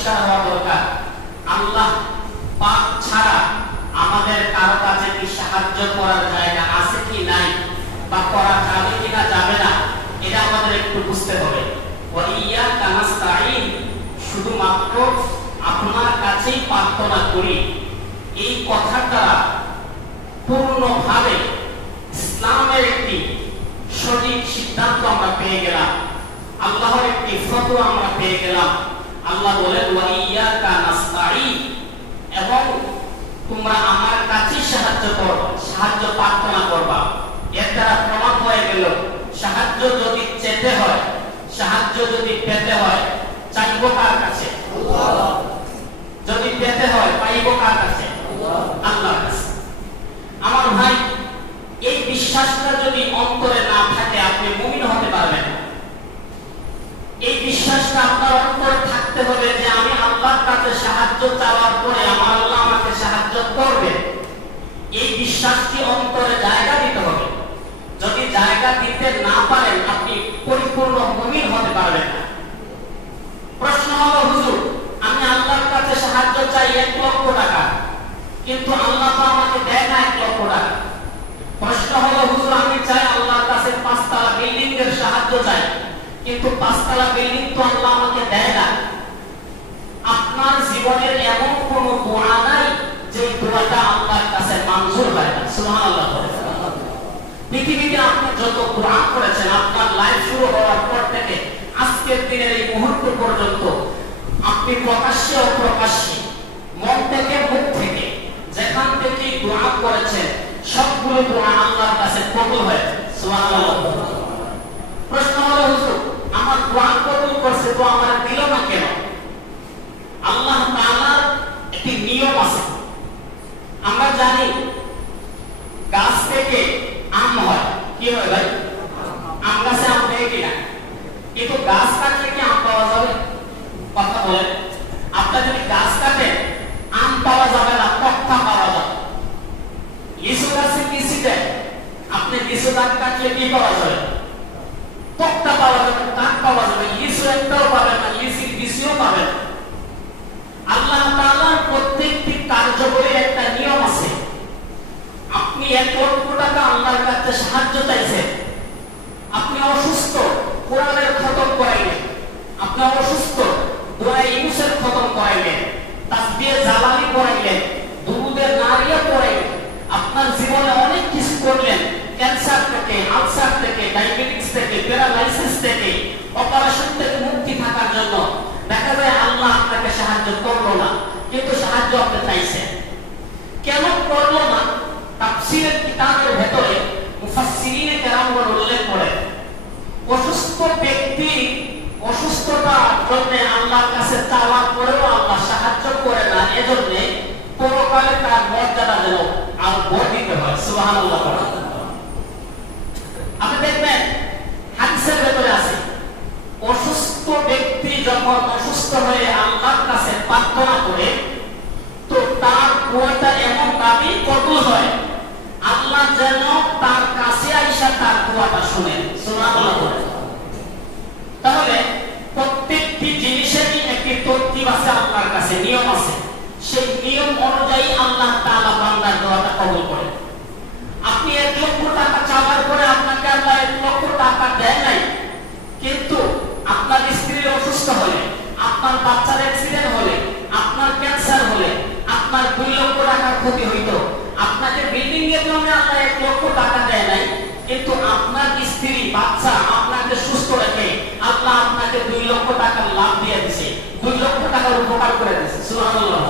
পরিষ্কার হওয়া দরকার। আল্লাহ পাক ছাড়া আমাদের কারো কাছে কি সাহায্য করার জায়গা আছে কি নাই, বা করা যাবে কি না যাবে না, এটা আমাদের একটু বুঝতে হবে। ওয়া ইয়াকা নাস্তাঈন, শুধুমাত্র আপনার কাছেই প্রার্থনা করি, এই কথাটা পূর্ণভাবে ইসলামের একটি সঠিক সিদ্ধান্ত আমরা পেয়ে গেলাম, আল্লাহর একটি ফতোয়া আমরা পেয়ে গেলাম। আল্লাহ বলেন ওয়া ইয়াকা নাস্তাঈন, এবং তোমরা আমার কাছেই সাহায্য করবে, সাহায্য প্রার্থনা করবা। এর দ্বারা প্রমাণ হয়ে গেল সাহায্য যদি চেতে হয়, সাহায্য যদি পেতে হয়, চাইবো কার কাছে? আল্লাহ। যদি পেতে হয় পাইবো কার কাছে? আল্লাহর কাছে। আমার ভাই, এই বিশ্বাসটা যদি অন্তরে না থাকে আপনি মুমিন হতে পারবেন না। এই বিশ্বাসটা আপনার অন্তরে থাকতে হবে যে আমি আল্লাহর কাছে সাহায্য চাওয়ার পরে আমার আল্লাহ আমাকে সাহায্য করবে। এই বিশ্বাসটি অন্তরে জায়গা দিতে হবে। যদি জায়গা দিতে না পারেন আপনি পরিপূর্ণ মুমিন হতে পারবেন না। প্রশ্ন হলো, হুজুর আমি আল্লাহর কাছে সাহায্য চাই 1 লক্ষ টাকা, কিন্তু আল্লাহ তো আমাকে দেয় না 1 লক্ষ টাকা। প্রশ্ন হলো, হুজুর আমি চাই আল্লাহর কাছে 5 তলা বিল্ডিং এর সাহায্য চাই, কিন্তু 5 তলা বিল্ডিং তো আল্লাহ আমাকে দেয় না। আপনার জীবনের এমন কোন দোয়া নাই যে দোয়াটা আল্লাহর কাছে মঞ্জুর হয় না। সুবহানাল্লাহ। পৃথিবীতে আপনি যত দোয়া করেছেন, আপনার লাইফ শুরু হওয়ার পর থেকে আজকের দিনের এই মুহূর্ত পর্যন্ত আপনি প্রকাশ্যে অপ্রকাশ্যে, মন থেকে মুখ থেকে যেখান থেকে দোয়া করেছেন সবগুলো দোয়া আল্লাহর কাছে কবুল হয়েছে। সুবহানাল্লাহ। প্রশ্ন হলো, হুজুর আমার দোয়া কবুল করছে তো আমার দিল না কেন? আল্লাহ তাআলার একটি নিয়ম আছে। আমরা জানি গাছ থেকে আম হয়, কি হয় ভাই? আম গাছে আম দেয় কিনা? কিন্তু গাছ কাটলে কি আম পাওয়া যাবে? কথা বলেন। আপনার যদি গাছ কাটেন আম পাওয়া যাবে না, পক্কা পাওয়া যাবে। লিচু গাছে লিচি দেয়, আপনি লিচু গাছ কাটলে কি পাওয়া যাবে? পক্কা পাওয়া যাবে, কাঠ পাওয়া যাবে। লিচু একটাও পাবেন না, লিচির বিচিও পাবেন না। আল্লাহ তাআলার প্রত্যেকটি কার্যকরী একটা নিয়ম আছে। আপনি 1 লক্ষ টাকা আল্লাহর কাছে সাহায্য চাইছেন, আপনি অসুস্থ, কোরআনের খতম করাইলেন, আপনি অসুস্থ, দোয়া ইউনুসের খতম করাইলেন, তাসবিহে জালালি পড়াইলেন, দুরুদের নারিয়া পড়াইলেন, আপনার জীবনে অনেক কিছু করলেন। ক্যান্সার থেকে, আলসার থেকে, ডায়াবেটিস থেকে, প্যারালাইসিস থেকে, অপারেশন থেকে মুক্তি থাকার জন্য দেখা যায় আল্লাহ আপনাকে সাহায্য করলো না, কিন্তু সাহায্য আপনি চাইছেন। কেন করলো না? তাফসীরের কিতাবের ভেতরে মুফাসসিরিনে কেরামগণ উল্লেখ করেন, অসুস্থ ব্যক্তি অসুস্থতার জন্য আল্লাহর কাছে চাওয়ার পরেও আল্লাহ সাহায্য করে না, এজন্য পরকালে তার মর্যাদা যেন আরো বর্ধিত হয়। সুবহানাল্লাহ। আপনি দেখবেন হাদিসের ভেতরে আছে, অসুস্থ ব্যক্তি যখন অসুস্থ হয়ে আল্লাহর কাছে প্রার্থনা করে তো তার দোয়াটা এমন ভাবে কবুল হয় আল্লাহ যেন তার কাছে আইসা তার দোয়াটা শুনেন। সুবহানাল্লাহ। তাহলে প্রত্যেকটি জিনিসেরই একটি তরতিব আছে, আল্লাহর কাছে নিয়ম আছে। সেই নিয়ম অনুযায়ী আল্লাহ তাআলা বান্দার দোয়াটা কবুল করেন। আপনি 1 লক্ষ টাকা চাওয়ার পরে আপনাকে আল্লাহ 1 লক্ষ টাকা দেয় নাই, কিন্তু আপনার স্ত্রীর অসুস্থ হলে, আপনার বাচ্চার অ্যাক্সিডেন্ট হলে, আপনার ক্যান্সার হলে আপনার 2 লক্ষ টাকার ক্ষতি হইতো। আপনাকে বিল্ডিং এর জন্য আল্লাহ 1 লক্ষ টাকা দেয় নাই, কিন্তু আপনার স্ত্রী বাচ্চা আপনাকে সুস্থ রেখে আল্লাহ আপনাকে 2 লক্ষ টাকার লাভ দিয়ে দিয়েছে, 2 লক্ষ টাকার উপকার করে দিয়েছে। সুবহানাল্লাহ।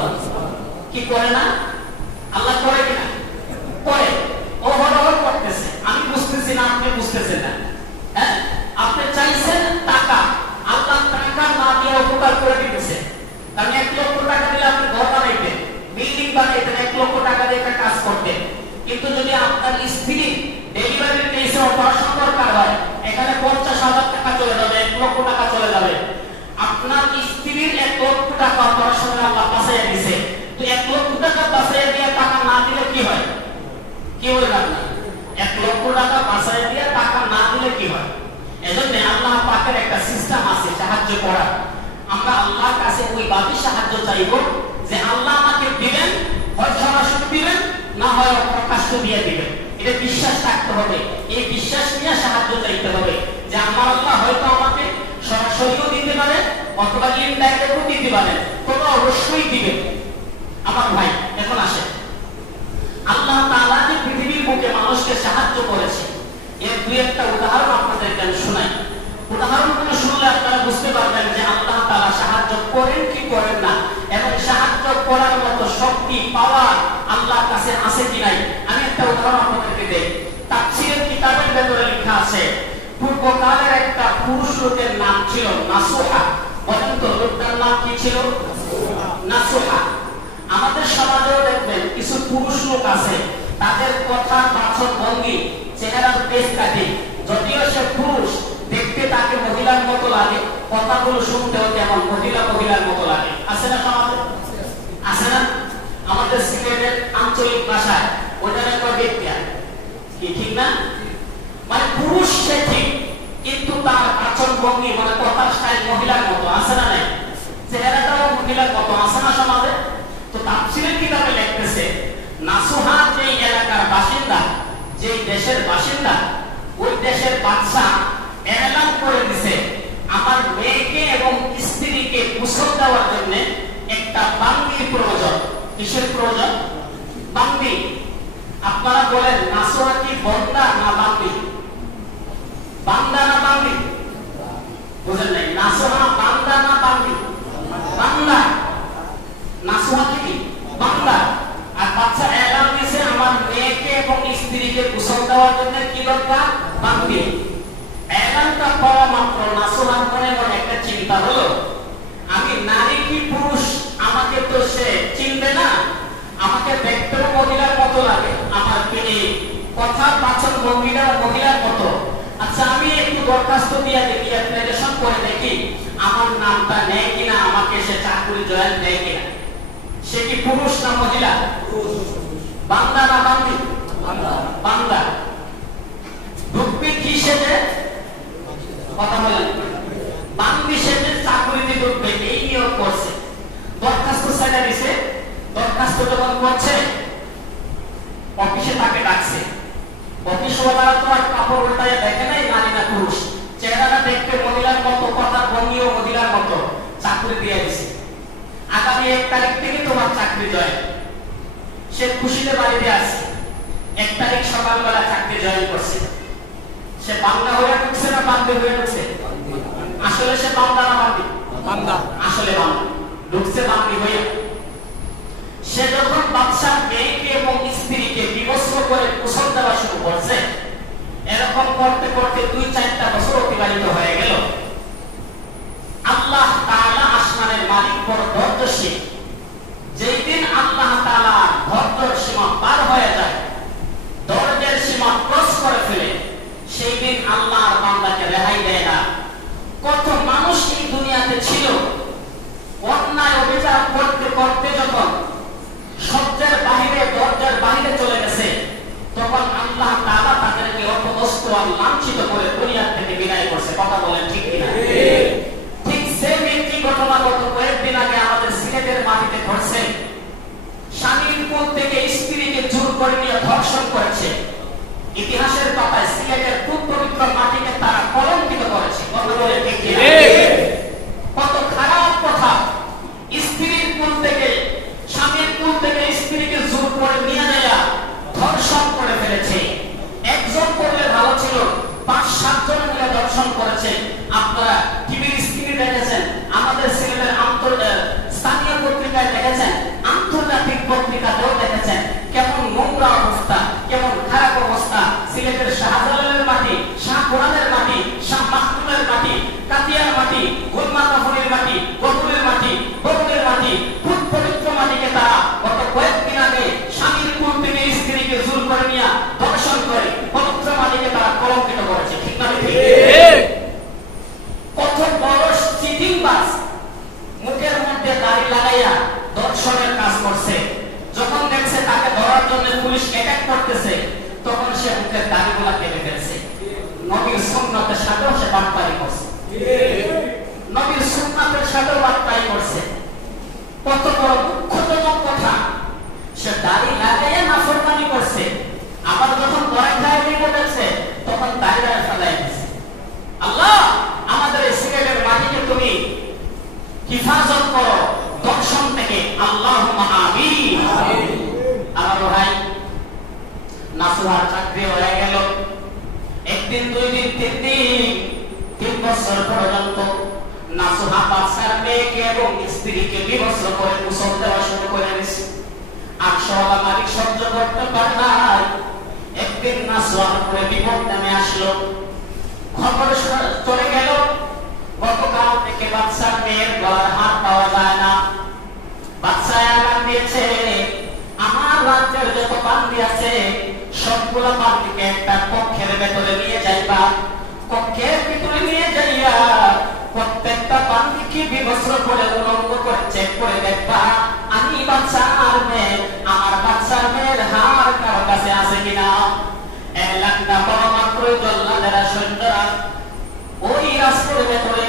কি করে না? আল্লাহ করে কিনা? করে। ও হরহর করতেছে, আমি বুঝতেছি না, আপনি বুঝতেছেন না। হ্যাঁ, আপনি চাইছেন টাকা, আল্লাহ টাকা না দিয়ে উপকার করে দিতেছে। কারণ 1 লক্ষ টাকা দিলে আপনি ঘর বানাইতেন, বিল্ডিং বানাইতেন, 1 লক্ষ টাকা দিয়ে একটা কাজ করতেন। কিন্তু যদি আপনার স্ত্রী ডেলিভারি কেসে অপারেশন দরকার হয়, এখানে 50,000 টাকা চলে যাবে, 1 লক্ষ টাকা চলে যাবে। আপনার স্ত্রীর 1 লক্ষ টাকা অপারেশনে আল্লাহ বাঁচাইয়া দিয়েছে, তো 1 লক্ষ টাকা বাঁচাইয়া দিয়ে টাকা না দিলে কি হয়? কি হয় না? 1 লক্ষ টাকা বাঁচাইয়া দিয়ে টাকা না দিলে কি হয়? এজন্য আল্লাহ পাকের একটা সিস্টেম আছে সাহায্য করার। আমরা আল্লাহর কাছে ওই এইভাবে সাহায্য চাইব যে আল্লাহ আমাকে দিবেন, হয় সরাসরি দিবেন, না হয় প্রকাশ্য দিয়ে দিবেন। এটা বিশ্বাস থাকতে হবে। এই বিশ্বাস নিয়ে সাহায্য চাইতে হবে যে আমার আল্লাহ হয়তো আমাকে সরাসরিও দিতে পারে অথবা ইনডাইরেক্টও দিতে পারেন, তবে অবশ্যই দিবেন। আমার ভাই এখন আসে, আল্লাহ তাআলা যে পৃথিবীর বুকে মানুষকে সাহায্য করেছে এর দুই একটা উদাহরণ আপনাদেরকে আমি শোনাই। উদাহরণগুলো শুনলে আপনারা বুঝতে পারবেন যে আল্লাহ তাআলা সাহায্য করেন কি করেন না, এবং সাহায্য করার মতো শক্তি পাওয়ার আল্লাহর কাছে আছে কি নাই। আমি একটা উদাহরণ আপনাদেরকে দেই। তাফসীরের কিতাবের ভেতরে লেখা আছে, পূর্বকালের একটা পুরুষ লোকের নাম ছিল নাসুহা। বলেন তো লোকটার নাম কি ছিল? নাসুহা। আমাদের সমাজেও দেখবেন কিছু পুরুষ লোক আছে, তাদের কথা, বাচন ভঙ্গি, চেহারার পেশ কাটে, যদিও সে পুরুষ, দেখতে তাকে মহিলার মতো লাগে, কথাগুলো শুনতেও যেমন মহিলার মতো লাগে। আছে না সমাজে? আছে না? আমাদের সিলেটের আঞ্চলিক ভাষায় ওটার একটা ব্যক্তি কি ঠিক না? মানে পুরুষ সে ঠিক, কিন্তু তার আচরণ ভঙ্গি মানে কথার স্টাইল মহিলার মতো। আছে না নাই? চেহারাটাও মহিলার মতো। আছে না সমাজে? তো তাফসীরের কিতাবে লিখতেছে, নাসুহা যে এলাকার বাসিন্দা, যে দেশের বাসিন্দা, ওই দেশের বাদশা এলান করে দিয়েছে আমার মেয়েকে এবং স্ত্রীকে গোসল দেওয়ার জন্য একটা বান্দির প্রয়োজন। কিসের প্রয়োজন? বান্দি। আপনারা বলেন নাসুহা কি বান্দা না বান্দি? বান্দা না বান্দি? বুঝেন নাই? নাসুহা বান্দা না বান্দি? বান্দা। নাসুহা কি বান্দা। আর বাচ্চা এলান দিয়েছে আমার মেয়েকে এবং স্ত্রীকে গোসল দেওয়ার জন্য কি দরকার? বান্দি। এলানটা পাওয়া মাত্র নাসুহার মনে মনে একটা চিন্তা হলো, আমি নারী কি পুরুষ আমাকে তো সে চিনবে না, আমাকে দেখতেও মহিলার মতো লাগে, আমার কথা বাচন মহিলার মতো। আচ্ছা আমি একটু দরখাস্ত দিয়ে দেখি, অ্যাপ্লিকেশন করে দেখি আমার নামটা নেয় কিনা, আমাকে সে চাকরি জয়েন দেয় কিনা। সে কি পুরুষ না মহিলা? বান্দা না বান্দি? বান্দা। ঢুকবে কি সেজে? কথা বলেন। বান্দি সেজে চাকরিতে ঢুকবে, এই নিয়োগ করছে। দরখাস্ত সাজা দিছে, দরখাস্ত যখন করছে অফিসে তাকে ডাকছে। অফিস ওয়ালারা তো আর কাপড় উল্টায় দেখে নাই নারী না পুরুষ, চেহারাটা দেখতে মহিলার মতো, কথার ভঙ্গিও মহিলার মতো, চাকরি দিয়ে দিছে। আগামী 1 তারিখ থেকে তোমার চাকরি জয়েন। সে খুশিতে বাড়িতে আসছে। 1 তারিখ সকালবেলা চাকরি জয়েন করছে। সে বান্দা হয়ে ঢুকছে না বান্দি হয়ে ঢুকছে? আসলে সে বান্দা না বান্দি? বান্দা। আসলে বান্দা। ঢুকছে বান্দি হয়ে। সে যখন বাদশার মেয়েকে এবং স্ত্রীকে বিবস্ত্র করে গোসল দেওয়া শুরু করছে, এরকম করতে করতে 2-4টা বছর অতিবাহিত হয়ে গেল। আল্লাহ তাআলা আসমানের মালিক বড় ধৈর্যশীল। যেই দিন আল্লাহ তাআলা ধৈর্যের সীমা পার হয়ে যায়, ধৈর্যের সীমা ক্রস করে ফেলে, সেই দিন আল্লাহ আর বান্দাকে রেহাই দেয় না। কত মানুষ এই দুনিয়াতে ছিল, অন্যায় অবিচার করতে করতে যখন সহ্যের বাহিরে, দরজার বাহিরে চলে গেছে, তখন আল্লাহ তাআলা তাদেরকে অপদস্থ আর লাঞ্ছিত করে দুনিয়া থেকে বিদায় করছে। কথা বলেন ঠিক কিনা? ঠিক সেম একটি ঘটনা গত কয়েকদিন আগে আমাদের সিলেটের মাটিতে ঘটছে। স্বামীর কোল থেকে স্ত্রীকে জোর করে নিয়ে ধর্ষণ করেছে। ইতিহাসের পাতায় সিলেটের খুব পবিত্র মাটিকে তারা কলঙ্কিত করেছে। কথা বলেন ঠিক কিনা? কত খারাপ কথা! স্ত্রীর কোল থেকে, স্বামীর কোল থেকে স্ত্রীকে জোর করে নিয়ে যায় ধর্ষণ করে ফেলেছে। একজন করলে ভালো ছিল, 5-7 জন মিলে ধর্ষণ করেছে। আপনারা টিভির স্ক্রিনে দেখেছেন, আমাদের সিলেটের স্থানীয় পত্রিকায় দেখেছেন, আন্তর্জাতিক পত্রিকাতেও দেখেছেন কেমন নোংরা অবস্থা, কেমন খারাপ অবস্থা। সিলেটের শাহজালালের মাটি, শাহ কোরআনের মাটি, শাহ মাহমুদের মাটি, কাতিয়ার মাটি, গোলমাকাফুরের মাটি, বকুলের মাটি, বকুলের মাটি, খুব পবিত্র মাটিকে তারা গত কয়েকদিন আগে স্বামীর কোল থেকে স্ত্রীকে জোর করে নিয়ে ধর্ষণ করে পবিত্র মাটিকে তারা কলঙ্কিত করেছে। ঠিক না? ঠিক। কত বড় চিটিংবাজ মুখের মধ্যে দাড়ি লাগাইয়া ধর্ষণের কাজ করছে। যখন দেখছে তাকে ধরার জন্য পুলিশ অ্যাটাক করতেছে, তখন সে মুখের দাড়িগুলা কেটে ফেলছে। নবীর সুন্নাতের সাথেও সে বাটপারি করছে। নবীর সুন্নাতের সাথেও বাটপারি করছে। কত বড় দুঃখজনক কথা। সে দাড়ি লাগাইয়া নাফরমানি করছে, আবার যখন দয়া খায় দিয়ে বলেছে তখন দাড়ি ফেলাই দিচ্ছে। আল্লাহ আমাদের এই সিগারেটের মাটিকে তুমি হিফাজত করো দর্শন থেকে, আল্লাহুম্মা আমিন। আমার ভাই নাসুহার চাকরি হয়ে গেল। একদিন, দুই দিন, তিন দিন, 3 বছর পর্যন্ত নাসুহা বাদশার মেয়েকে এবং স্ত্রীকে বিভৎস করে মুসল দেওয়া শুরু করে দিয়েছে। 800 মালিক সহ্য করতে পারে নাই। একদিন নাসুহার উপরে বিপদ নেমে আসলো। খবর চলে গেল গতকাল থেকে বাদশার মেয়ের গলার হাত পাওয়া যায় না। বাদশা এলান দিয়েছে, আমার রাজ্যের যত বান্দি আছে সবগুলো বান্দিকে একটা কক্ষের ভেতরে নিয়ে যাইবা। কক্ষের ভিতরে নিয়ে যাইয়া প্রত্যেকটা বান্দিকে বিবস্ত্র করে উলঙ্গ করে চেক করে দেখবা আমি বাদশার মেয়ে, আমার বাদশার মেয়ের হার কারো কাছে আছে কিনা। এলাকা পাওয়া মাত্রই জল্লাদেরা সৈন্যরা ওই রাস্তার ভেতরে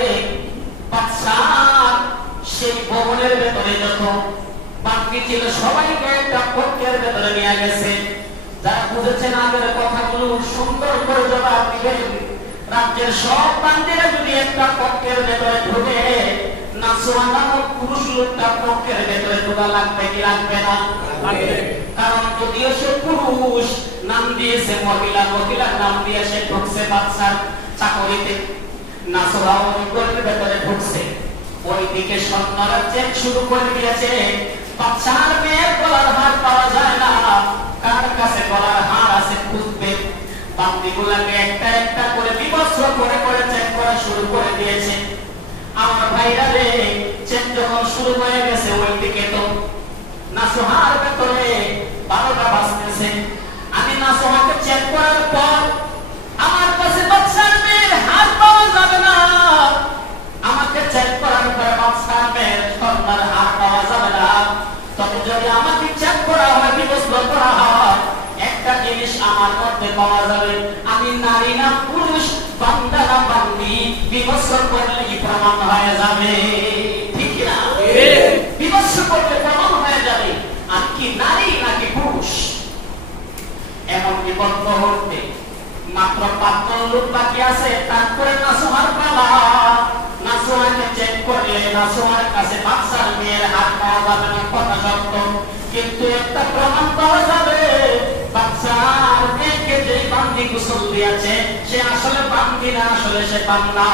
বাদশার সেই ভবনের ভেতরে যত বাকি ছিল সবাইকে একটা কক্ষের ভেতরে নিয়ে গেছে। যারা বুঝেছেন আগের কথাগুলো সুন্দর করে জবাব দিবেন। রাজ্যের সব বান্দিরা যদি একটা কক্ষের ভেতরে ঢুকে, নাসুহা নামক পুরুষ লোকটা কক্ষের ভেতরে ঢোকা লাগবে কি লাগবে না? কারণ যদিও সে পুরুষ, নাম দিয়েছে মহিলা, মহিলার নাম দিয়ে সে ঢুকছে বাদশার চাকরিতে। নাসুহা ওই কক্ষের ভেতরে ঢুকছে, ওইদিকে সৈন্যরা চেক শুরু করে দিয়েছে। বাদশার মেয়ের গলার হার পাওয়া যায় না, কার কাছে গলার হার আছে খুঁজবে। বান্দিগুলাকে একটা একটা করে বিবস্ত্র করে করে চেক করা শুরু করে দিয়েছে। আমার ভাইরা রে, চেক যখন শুরু হয়ে গেছে ওইদিকে তো নাসুহার ভেতরে 12টা বাজতেছে। আমি নাসুহাকে চেক করার পর আমার কাছে বাদশার মেয়ের হার পাওয়া যাবে না। আমাকে চেক করার পর বাদশার মেয়ের সন্তান হার পাওয়া যাবে না। তবে যদি আমাকে চেক করা হয়, বিবস্ত্র করা হয়, একটা জিনিস আমার মধ্যে পাওয়া যাবে, আমি নারী না পুরুষ, বান্দা না বান্দি, বিবস্ত্র করলে কি প্রমাণ হয়ে যাবে? ঠিক না? বিবস্ত্র করলে প্রমাণ হয়ে যাবে আর কি নারী নাকি পুরুষ। এমনকি বর্তমানে মাত্র 5 জন লোক বাকি আছে, তারপরে নাসুহার পালা। নাসুহাকে চেক করলে নাসুহার কাছে বাদশার মেয়ের হাত পাওয়া যাবে না, কথা সত্য, কিন্তু একটা প্রমাণ পাওয়া যাবে, বাদশার মেয়েকে যে বান্দি গোসল দিয়েছে সে আসলে বান্দি না, আসলে সে বান্দা।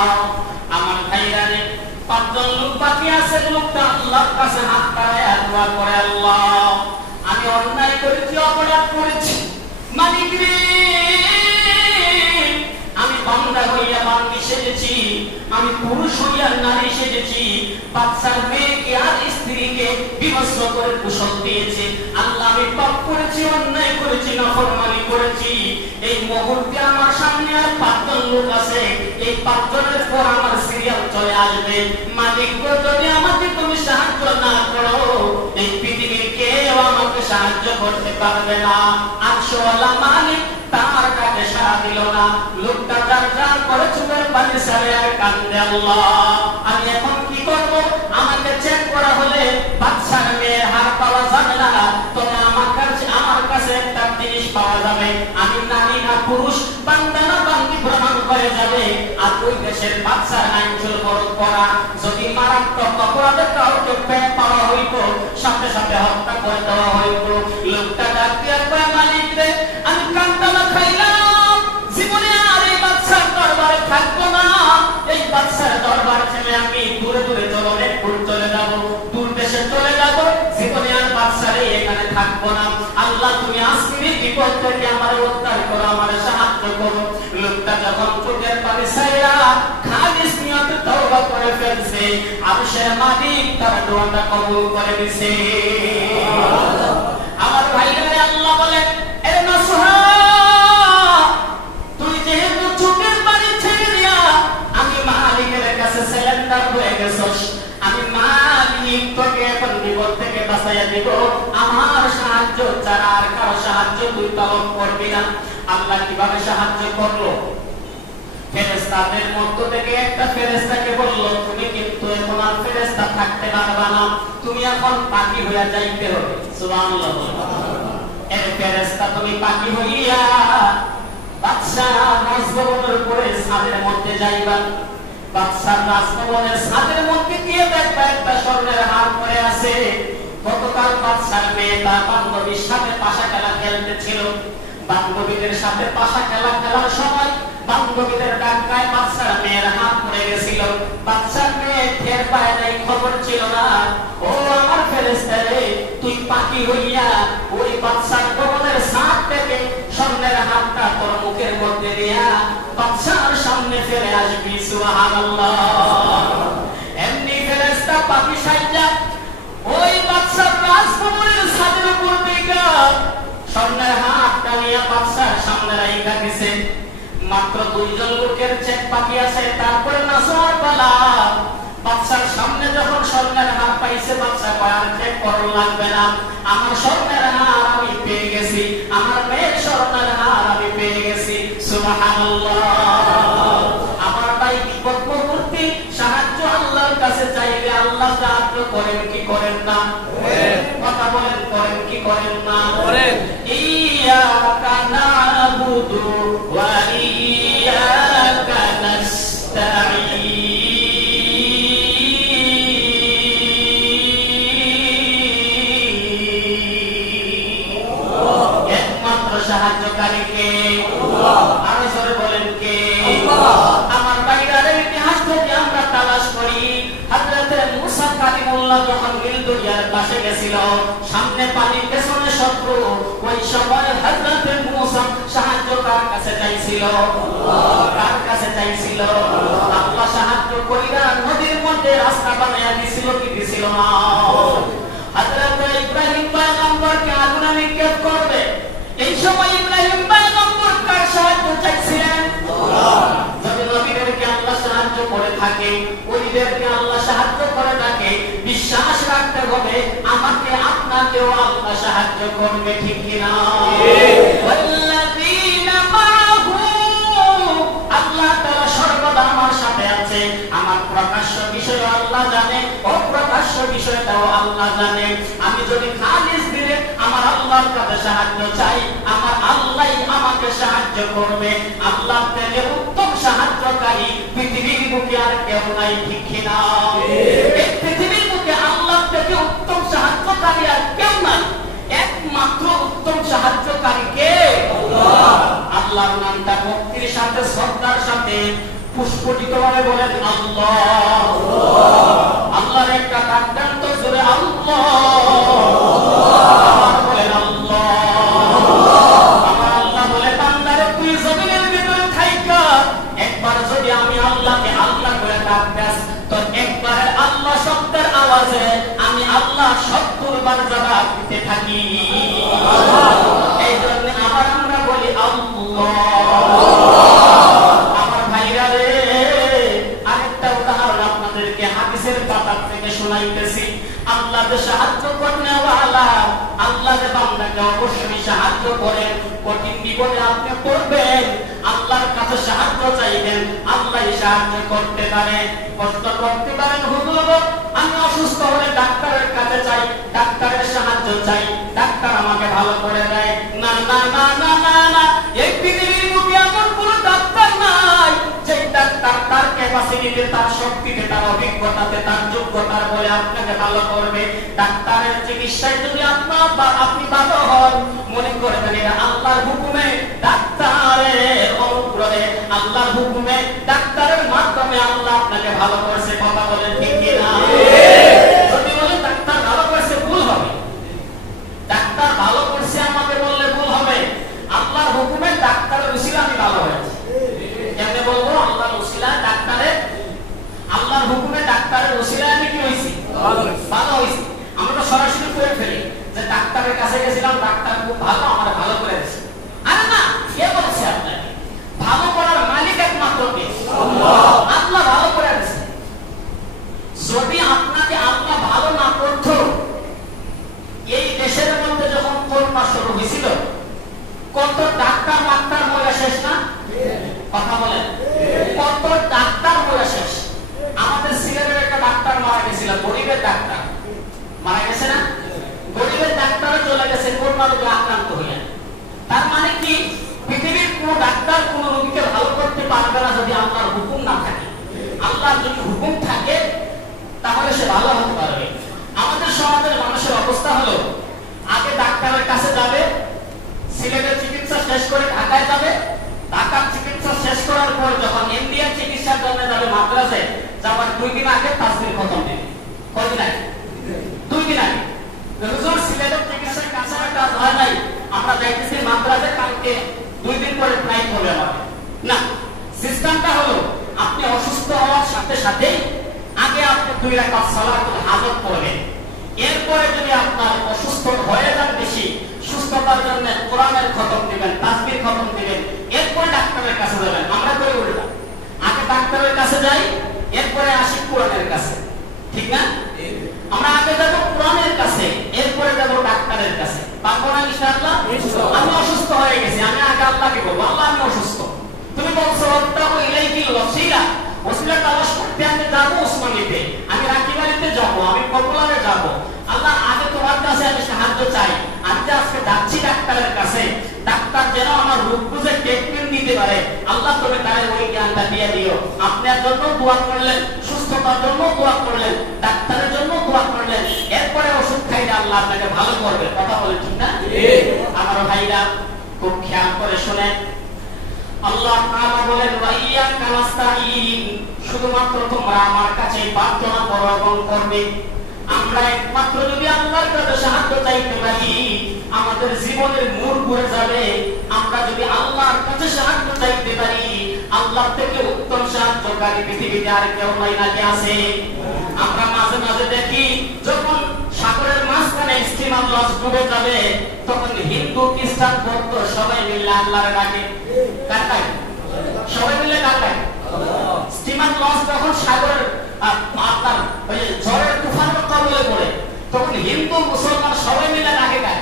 আমার ভাইরা রে, 5 জন লোক বাকি আছে। লোকটা আল্লাহর কাছে হাত বাড়ায় দোয়া করে, আল্লাহ আমি অন্যায় করেছি, অপরাধ করেছি, মালিক রে আমি বান্দা হইয়া বান্দি সেজেছি, আমি পুরুষ হইয়া নারী সেজেছি। বাদশার মেয়েকে আর স্ত্রীকে বিভস্ত্র করে গোসল দিয়েছে। আল্লাহ আমি পাপ করেছি, অন্যায় করেছি, নাফরমানি করেছি। এই মুহূর্তে আমার সামনে আর 5 জন লোক আছে, এই 5 জনের পর আমার সিরিয়াল চলে আসবে। মালিক যদি আমাকে তুমি সাহায্য না করো, এই পৃথিবীর কেউ আমাকে সাহায্য করতে পারবে না। 800 ওয়ালা মালিক তার কাছে সাড়া দিল না। লোকটা যার যার করে চোখের পানি ছেড়ে আর কান্দে, আল্লাহ আমি এখন কি করব? আমাকে চেক করা হলে বাদশার মেয়ের হার পাওয়া যাবে না, তবে আমার কাছে একটা জিনিস পাওয়া যাবে, আমি নারী না পুরুষ, বান্দা না বান্দি প্রমাণ হয়ে যাবে। আর ওই দেশের বাদশার আইন ছিল করা, যদি মারাত্মক অপরাধে কাউকে পাওয়া হইতো সাথে সাথে হত্যা করে দেওয়া হইতো। লোকটা ডাক দিয়ে কয়, মালিক রে আমি কান্দামা খাইলাম, জীবনে আর এই বাদশার দরবারে থাকবো না। এই বাদশার দরবার ছেড়ে আমি দূরে দূরে চলে যাব, দূর দেশে চলে যাব, জীবনে আর বাদশারে এখানে থাকবো না। আল্লাহ তুমি আজকের বিপদ থেকে আমার উদ্ধার করো, আমার সাহায্য করো। লোকটা যখন চোখের পানি ছাইরা খালিস নিয়তে তওবা করে ফেলছে, আরশের মালিক তার দোয়াটা কবুল করে দিয়েছে। আমার ভাইরা, আল্লাহ বলেন, এ নাসুহা তুই যেহেতু চোখের পানি ছেড়ে দিয়া আমি মালিকের কাছে সিলিন্ডার হয়ে গেছস, আমি মালিক তোকে এখন বিপদ থেকে বাঁচাইয়া দিব। আমার সাহায্য ছাড়া আর কারো সাহায্য তুই তলব করবি না। আল্লাহ কিভাবে সাহায্য করলো? ফেরেশতা ফেরেশতাদের মধ্য থেকে একটা ফেরেশতাকে বলল, তুমি কিন্তু এখন আর ফেরেশতা থাকতে পারবে না, তুমি এখন পাখি হইয়া যাইতে হবে। সুবহানাল্লাহ। এই ফেরেশতা তুমি পাখি হইয়া বাদশা রাজভবনের উপরে ছাদের মধ্যে যাইবা। বাদশা রাজভবনের ছাদের মধ্যে গিয়ে দেখবা একটা স্বর্ণের হার পড়ে আছে। গতকাল বাদশার মেয়ে তার বান্ধবীর সাথে পাশা খেলা খেলতেছিল। বান্ধবীদের সাথে পাশা খেলা খেলার সময় বান্ধবীদের ডাকায় বাদশার মেয়ের হাত পড়ে গেছিল। বাদশার মেয়ে টের পায় নাই, খবর ছিল না। ও আমার ফেরেশতা রে, তুই পাখি হইয়া ওই বাদশার ভবনের ছাদ থেকে স্বর্ণের হাতটা তোর মুখের মধ্যে দিয়া বাদশার সামনে ফেলে আসবি। সুবহানাল্লাহ। এমনি ফেরেশতা পাখি সাইজা ওই বাদশার রাজভবনের ছাদের উপর থেকে স্বর্ণের হাতটা নিয়ে বাদশার সামনে রাইখা দিছে। মাত্র দুইজন লোকের চেক বাকি আছে, তারপরে নাসর পালা। বাদশার সামনে যখন স্বর্ণের হার পাইছে, বাদশা কয় আর চেক করতে লাগবে না, আমার স্বর্ণের হার আমি পেয়ে গেছি, আমার মেয়ের স্বর্ণের হার আমি পেয়ে গেছি। সুবহানাল্লাহ। আমার ভাই বিপদ মুহূর্তে সাহায্য আল্লাহর কাছে চাইলে আল্লাহ সাহায্য করেন কি করেন না? কথা বলেন, করেন কি করেন না? করেন। ইয়াকা নাবুদু ওয়া ইয়াকা নাস্তাঈন। একমাত্র সাহায্যকারী কে? আল্লাহ। আর জোরে বলেন কে? আল্লাহ। আমার বাইরের ইতিহাস থেকে আমরা তালাশ করি, হযরত মুসা কালিমুল্লাহ যখন নীল দরিয়ার পাশে গেছিল, সামনে পানি পেছনে শত্রু, ওই সময় হযরত মুসা সাহায্য কার কাছে চাইছিল? আল্লাহ। কার কাছে চাইছিল? আল্লাহ সাহায্য কইরা নদীর মধ্যে রাস্তা বানায়া দিছিল কি দিছিল না? হযরত ইব্রাহিম পয়গম্বরকে আগুনে নিক্ষেপ করবে, এই সময় ইব্রাহিম পয়গম্বর কার সাহায্য চাইছিলেন? আল্লাহ। যদি নবীদেরকে আল্লাহ সাহায্য করে থাকে, ওইদেরকে আল্লাহ সাহায্য করে থাকে, বিশ্বাস রাখতে হবে আমাকে আপনাকেও আল্লাহ সাহায্য করবে, ঠিক কি না? ওয়াল্লাযীনা মাআহু, আল্লাহ তাআলা সর্বদা আমার সাথে আছে। আমার প্রকাশ্য বিষয় আল্লাহ জানে, অপ্রকাশ্য বিষয়টাও আল্লাহ জানে। আমি যদি খালিস দিলে আমার আল্লাহর কাছে সাহায্য চাই, আমার আল্লাহই আমাকে সাহায্য করবে। আল্লাহ থেকে উত্তম সাহায্যকারী পৃথিবীর বুকে আর কেউ নাই, ঠিক কি না? এই পৃথিবীর বুকে আল্লাহ থেকে উত্তম সাহায্যকারী আর কেউ নাই। একমাত্র উত্তম সাহায্যকারী কে? আল্লাহ। আল্লাহর নামটা ভক্তির সাথে শ্রদ্ধার সাথে পুষ্পটিতভাবে বলেন আল্লাহ। আল্লাহর একটা ডাক দেন তো জোরে, আল্লাহ। বলেন আল্লাহ। আমার আল্লাহ বলে, বান্দারে তুই জমিনের ভিতরে থাইকা একবার যদি আমি আল্লাহকে আল্লাহ করে ডাক দেস, তো একবারে আল্লাহ শব্দের আওয়াজে আমি আল্লাহ ৭০ বার জবাব দিতে থাকি। এই জন্য আবার আমরা বলি আল্লাহ। আমার ভাইরা রে, আরেকটা উদাহরণ আপনাদেরকে হাদিসের পাতা থেকে শোনাইতেছি। আল্লাহ যে সাহায্য করনেওয়ালা, আল্লাহ যে বান্দাকে অবশ্যই সাহায্য করেন। কঠিন বিপদে আপনি পড়বেন, আল্লাহর কাছে সাহায্য চাইবেন, আল্লাহই সাহায্য করতে পারে। কষ্ট করতে পারেন, হুজুর আমি অসুস্থ হলে ডাক্তারের কাছে চাই, ডাক্তারের সাহায্য চাই, ডাক্তার আমাকে ভালো করে দেয়। না না না না না না, এই পৃথিবীর বুকে এমন কোন ডাক্তার নাই যে ডাক্তার তার ক্যাপাসিটিতে, তার শক্তিতে, তার অভিজ্ঞতাতে, তার যোগ্যতার বলে আপনাকে ভালো করবে। ডাক্তারের চিকিৎসায় যদি আপনি ভালো হন, মনে করে দেন এটা আল্লাহর হুকুমে, ডাক্তারের অনুগ্রহে, আল্লাহর হুকুমে, ডাক্তারের মাধ্যমে আল্লাহ আপনাকে ভালো করেছে। কথা বলেন ঠিক কি না? যদি বলেন ডাক্তার ভালো করেছে, ভুল হবে। ডাক্তার ভালো করছে আমাকে বললে ভুল হবে। আল্লাহর হুকুমে ডাক্তারের উসিলা আমি ভালো হয়েছে। কেমনে বলবো? আল্লাহর উসিলা ডাক্তারের, আল্লাহর হুকুমে ডাক্তারের উসিলা আমি কি হইছি? ভালো হইছি। আমরা তো সরাসরি করে ফেলি যে ডাক্তারের কাছে গেছিলাম, ডাক্তার খুব ভালো, আমার ভালো করে দিয়েছে। আরে না, কে বলছে আপনাকে? ভালো করার মালিক একমাত্র কে? আল্লাহ। আল্লাহ ভালো করে দিয়েছে। যদি আপনাকে আল্লাহ ভালো না করতো, এই দেশের মধ্যে যখন করোনা শুরু হয়েছিল, কত ডাক্তার মরে শেষ না? কথা বলেন, কত মারা গেছে না? গরিবের ডাক্তারও চলে গেছে করোনা রোগে আক্রান্ত হয়ে। তার মানে কি পৃথিবীর কোন ডাক্তার কোন রোগীকে ভালো করতে পারবে না যদি আল্লাহর হুকুম না থাকে। আল্লাহর যদি হুকুম থাকে তাহলে সে ভালো হতে পারবে। আমাদের সমাজের মানুষের অবস্থা হলো আগে ডাক্তারের কাছে যাবে, সিলেটের চিকিৎসা শেষ করে ঢাকায় যাবে, ঢাকার চিকিৎসা শেষ করার পর যখন ইন্ডিয়ার চিকিৎসার জন্য যাবে মাদ্রাসায় যাওয়ার 2 দিন আগে তাসবির খতম দেবে। কয়দিন আগে? 2 দিন আগে। হুজুর সিলেটের চিকিৎসার কাছে কাজ হয় নাই, আমরা যাইতেছি মাদ্রাসায়, কালকে 2 দিন পরে ফ্লাইট হবে আমাদের। না, সিস্টেমটা হলো আপনি অসুস্থ হওয়ার সাথে সাথে আগে আপনি 2 রাকাত সালাতুল হাজত পড়বেন। এরপরে যদি আপনার অসুস্থ হয়ে যান বেশি, সুস্থতার জন্য কোরআনের খতম দিবেন, তাসবির খতম দিবেন, এরপরে ডাক্তারের কাছে যাবেন। আমরা করে উল্টা, আগে ডাক্তারের কাছে যাই, এরপরে আসি কোরআনের কাছে। ঠিক না? আমরা আগে যাব কোরআনের কাছে, এরপরে যাব ডাক্তারের কাছে। পারবো না ইনশাআল্লাহ? আমি অসুস্থ হয়ে গেছি, আমি আগে আল্লাহকে বলবো, আল্লাহ আমি অসুস্থ। তুমি বলছো ওয়াক্তাহু ইলাইহিল ওয়াসিলা, ওসিলা তালাশ করতে আমি যাব ওসমানীতে, আমি রাকিবালিতে যাব, আমি পপুলারে যাব। আল্লাহ আগে তোমার কাছে আমি সাহায্য চাই। আমি যে আজকে যাচ্ছি ডাক্তারের কাছে, ডাক্তার যেন আমার রোগ বুঝে ট্রিটমেন্ট দিতে পারে, আল্লাহ তুমি তার ওই জ্ঞানটা দিয়ে দিও। আপনার জন্য দোয়া করলেন, সুস্থতার জন্য দোয়া করলেন, ডাক্তারের জন্য দোয়া করলেন, এরপরে ওষুধ খাইলে আল্লাহ আপনাকে ভালো করবে। কথা বলে ঠিক না? আমার ভাইরা খুব খেয়াল করে শুনেন, আল্লাহ তাআলা বলেন ওয়া ইয়াকা নাস্তাঈন, শুধুমাত্র তোমরা আমার কাছে প্রার্থনা করো এবং করবে। আমরা একমাত্র যদি আল্লাহর কাছে সাহায্য চাইতে পারি আমাদের জীবনের মোড় ঘুরে যাবে। আমরা যদি আল্লাহর কাছে সাহায্য চাইতে পারি, আল্লাহ থেকে উত্তম সাহায্যকারী পৃথিবীতে আর কেউ নাই নাকি আছে? আমরা মাঝে মাঝে দেখি যখন সাগরের মাঝখানে স্টিমার লঞ্চ ডুবে যাবে তখন হিন্দু খ্রিস্টান বৌদ্ধ সবাই মিলে আল্লাহর ডাকে। কাটাই সবাই মিলে কাটাই। স্টিমার লঞ্চ যখন সাগরের আপনার ওই ঝড়ের তুফানের কবলে পড়ে তখন হিন্দু মুসলমান সবাই মিলে ডাকে গায়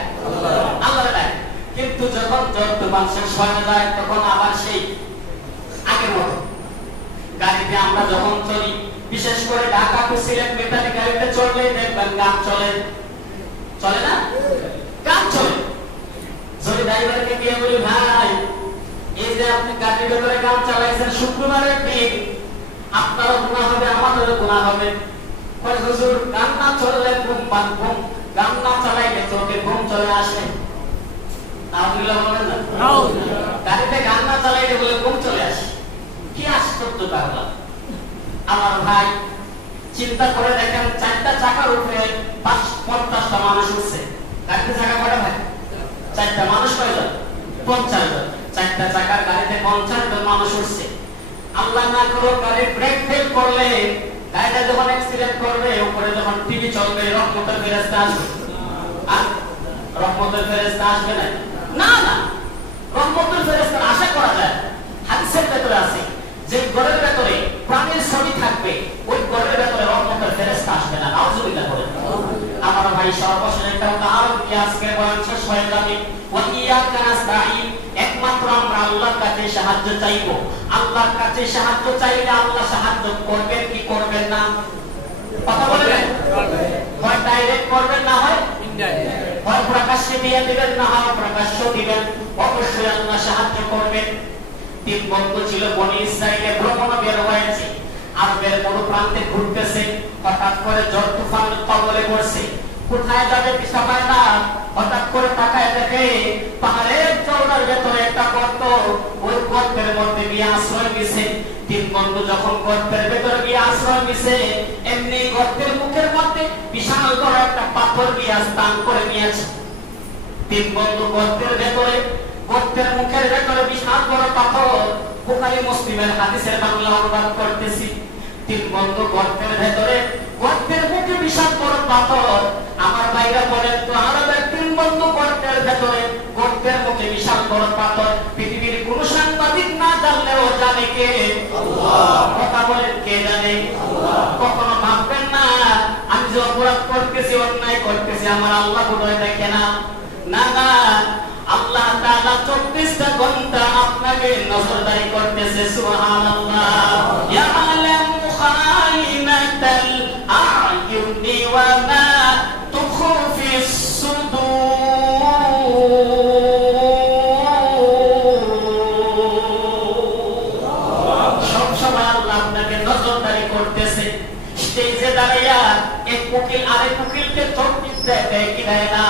আল্লাহর ডাকে। কিন্তু যখন ঝড় তুফান শেষ হয়ে যায় তখন আবার সেই আগের মতো গাড়িতে আমরা যখন চলি, বিশেষ করে ঢাকা টু সিলেট মেটালি গাড়িতে চললে দেখবেন গান চলে, চলে না? গান চলে। যদি ড্রাইভারকে গিয়ে বলি ভাই এই যে আপনি গাড়ির ভেতরে গান চালাইছেন শুক্রবারের দিন, আপনারও গুনাহ হবে আমাদেরও গুনাহ হবে। কই হুজুর গান না চললে ঘুম পান, ঘুম গান না চালাইলে চোখে ঘুম চলে আসে। আলহামদুলিল্লাহ বলেন না? গাড়িতে গান না চালাইলে বলে ঘুম চলে আসে। কি আশ্চর্য ব্যাপার আমার ভাই, চিন্তা করে দেখেন 4টা চাকার উপরে 50টা মানুষ উঠছে। গাড়িতে চাকা কয়টা ভাই? 4টা। মানুষ কয়জন? 50 জন। 4টা চাকার গাড়িতে 50 জন মানুষ উঠছে। আল্লাহ না করো গাড়ি ব্রেক ফেল করলে গাড়িটা যখন অ্যাক্সিডেন্ট করবে উপরে যখন টিভি চলবে রহমতের ফেরেশতা আসবে। আর রহমতের ফেরেশতা আসবে না? না না, রহমতের ফেরেশতা আশা করা যায়। হাদিসের ভেতরে আছে যে ঘরের ভেতরে প্রাণের ছবি থাকবে ওই ঘরের ভেতরে রহমতের ফেরেশতা আসবে না। নাউজুবিল্লাহ বলেন। আমার ভাই সর্বশেষ একটা উদাহরণ দিয়ে আজকে বয়ান শেষ হয়ে যাবে। ওয়া ইয়াকা নাস্তাঈন, একমাত্র আমরা আল্লাহর কাছে সাহায্য চাইবো। আল্লাহর কাছে সাহায্য চাইলে আল্লাহ সাহায্য করবেন কি করবেন না? কথা বলবেন? হয় ডাইরেক্ট করবেন, না হয় ইনডাইরেক্ট। হয় প্রকাশ্যে দিয়ে দিবেন, না হয় প্রকাশ্য দিবেন। অবশ্যই আল্লাহ সাহায্য করবেন। 3 বন্ধু ছিল বনি ইসরাইলে ভ্রমণে বের হয়েছে, আরবের কোন প্রান্তে ঘুরতেছে, হঠাৎ করে ঝড় তুফানের কবলে পড়ছে। কোথায় যাবে দিশা পায় না, হঠাৎ করে তাকায় দেখে পাহাড়ের চওড়ার ভেতরে একটা গর্ত, ওই গর্তের মধ্যে গিয়ে আশ্রয় নিছে। 3 বন্ধু যখন গর্তের ভেতরে গিয়ে আশ্রয় নিছে, এমনি গর্তের মুখের মধ্যে বিশাল বড় একটা পাথর গিয়ে স্থান করে নিয়েছে। 3 বন্ধু গর্তের ভেতরে, গর্তের মুখের ভেতরে বিশাল বড় পাথর। বুখারী মুসলিমের হাদিসের বাংলা অনুবাদ করতেছি। 3 বন্ধু গর্তের ভেতরে, গর্তের মুখে বিশাল বড় পাথর। আমার ভাইরা বলেন তো আরবের 3 বন্ধু গর্তের ভেতরে, গর্তের মুখে বিশাল বড় পাথর, পৃথিবীর কোন সাংবাদিক না জানলেও জানে কে? আল্লাহ। কথা বলেন কে জানে? আল্লাহ। কখনো ভাববেন না আমি যে অপরাধ করতেছি, অন্যায় করতেছি, আমার আল্লাহ বোধহয় দেখে না। না না, আল্লাহ তাআলা 24টা ঘন্টা আপনাকে নজরদারি করতেছে। সুবহানাল্লাহ। ইয়ালামু খাইনাতাল আ'য়ুনি ওয়া মা উকিলকে চোখ টিপ দেয় কি দেয় না?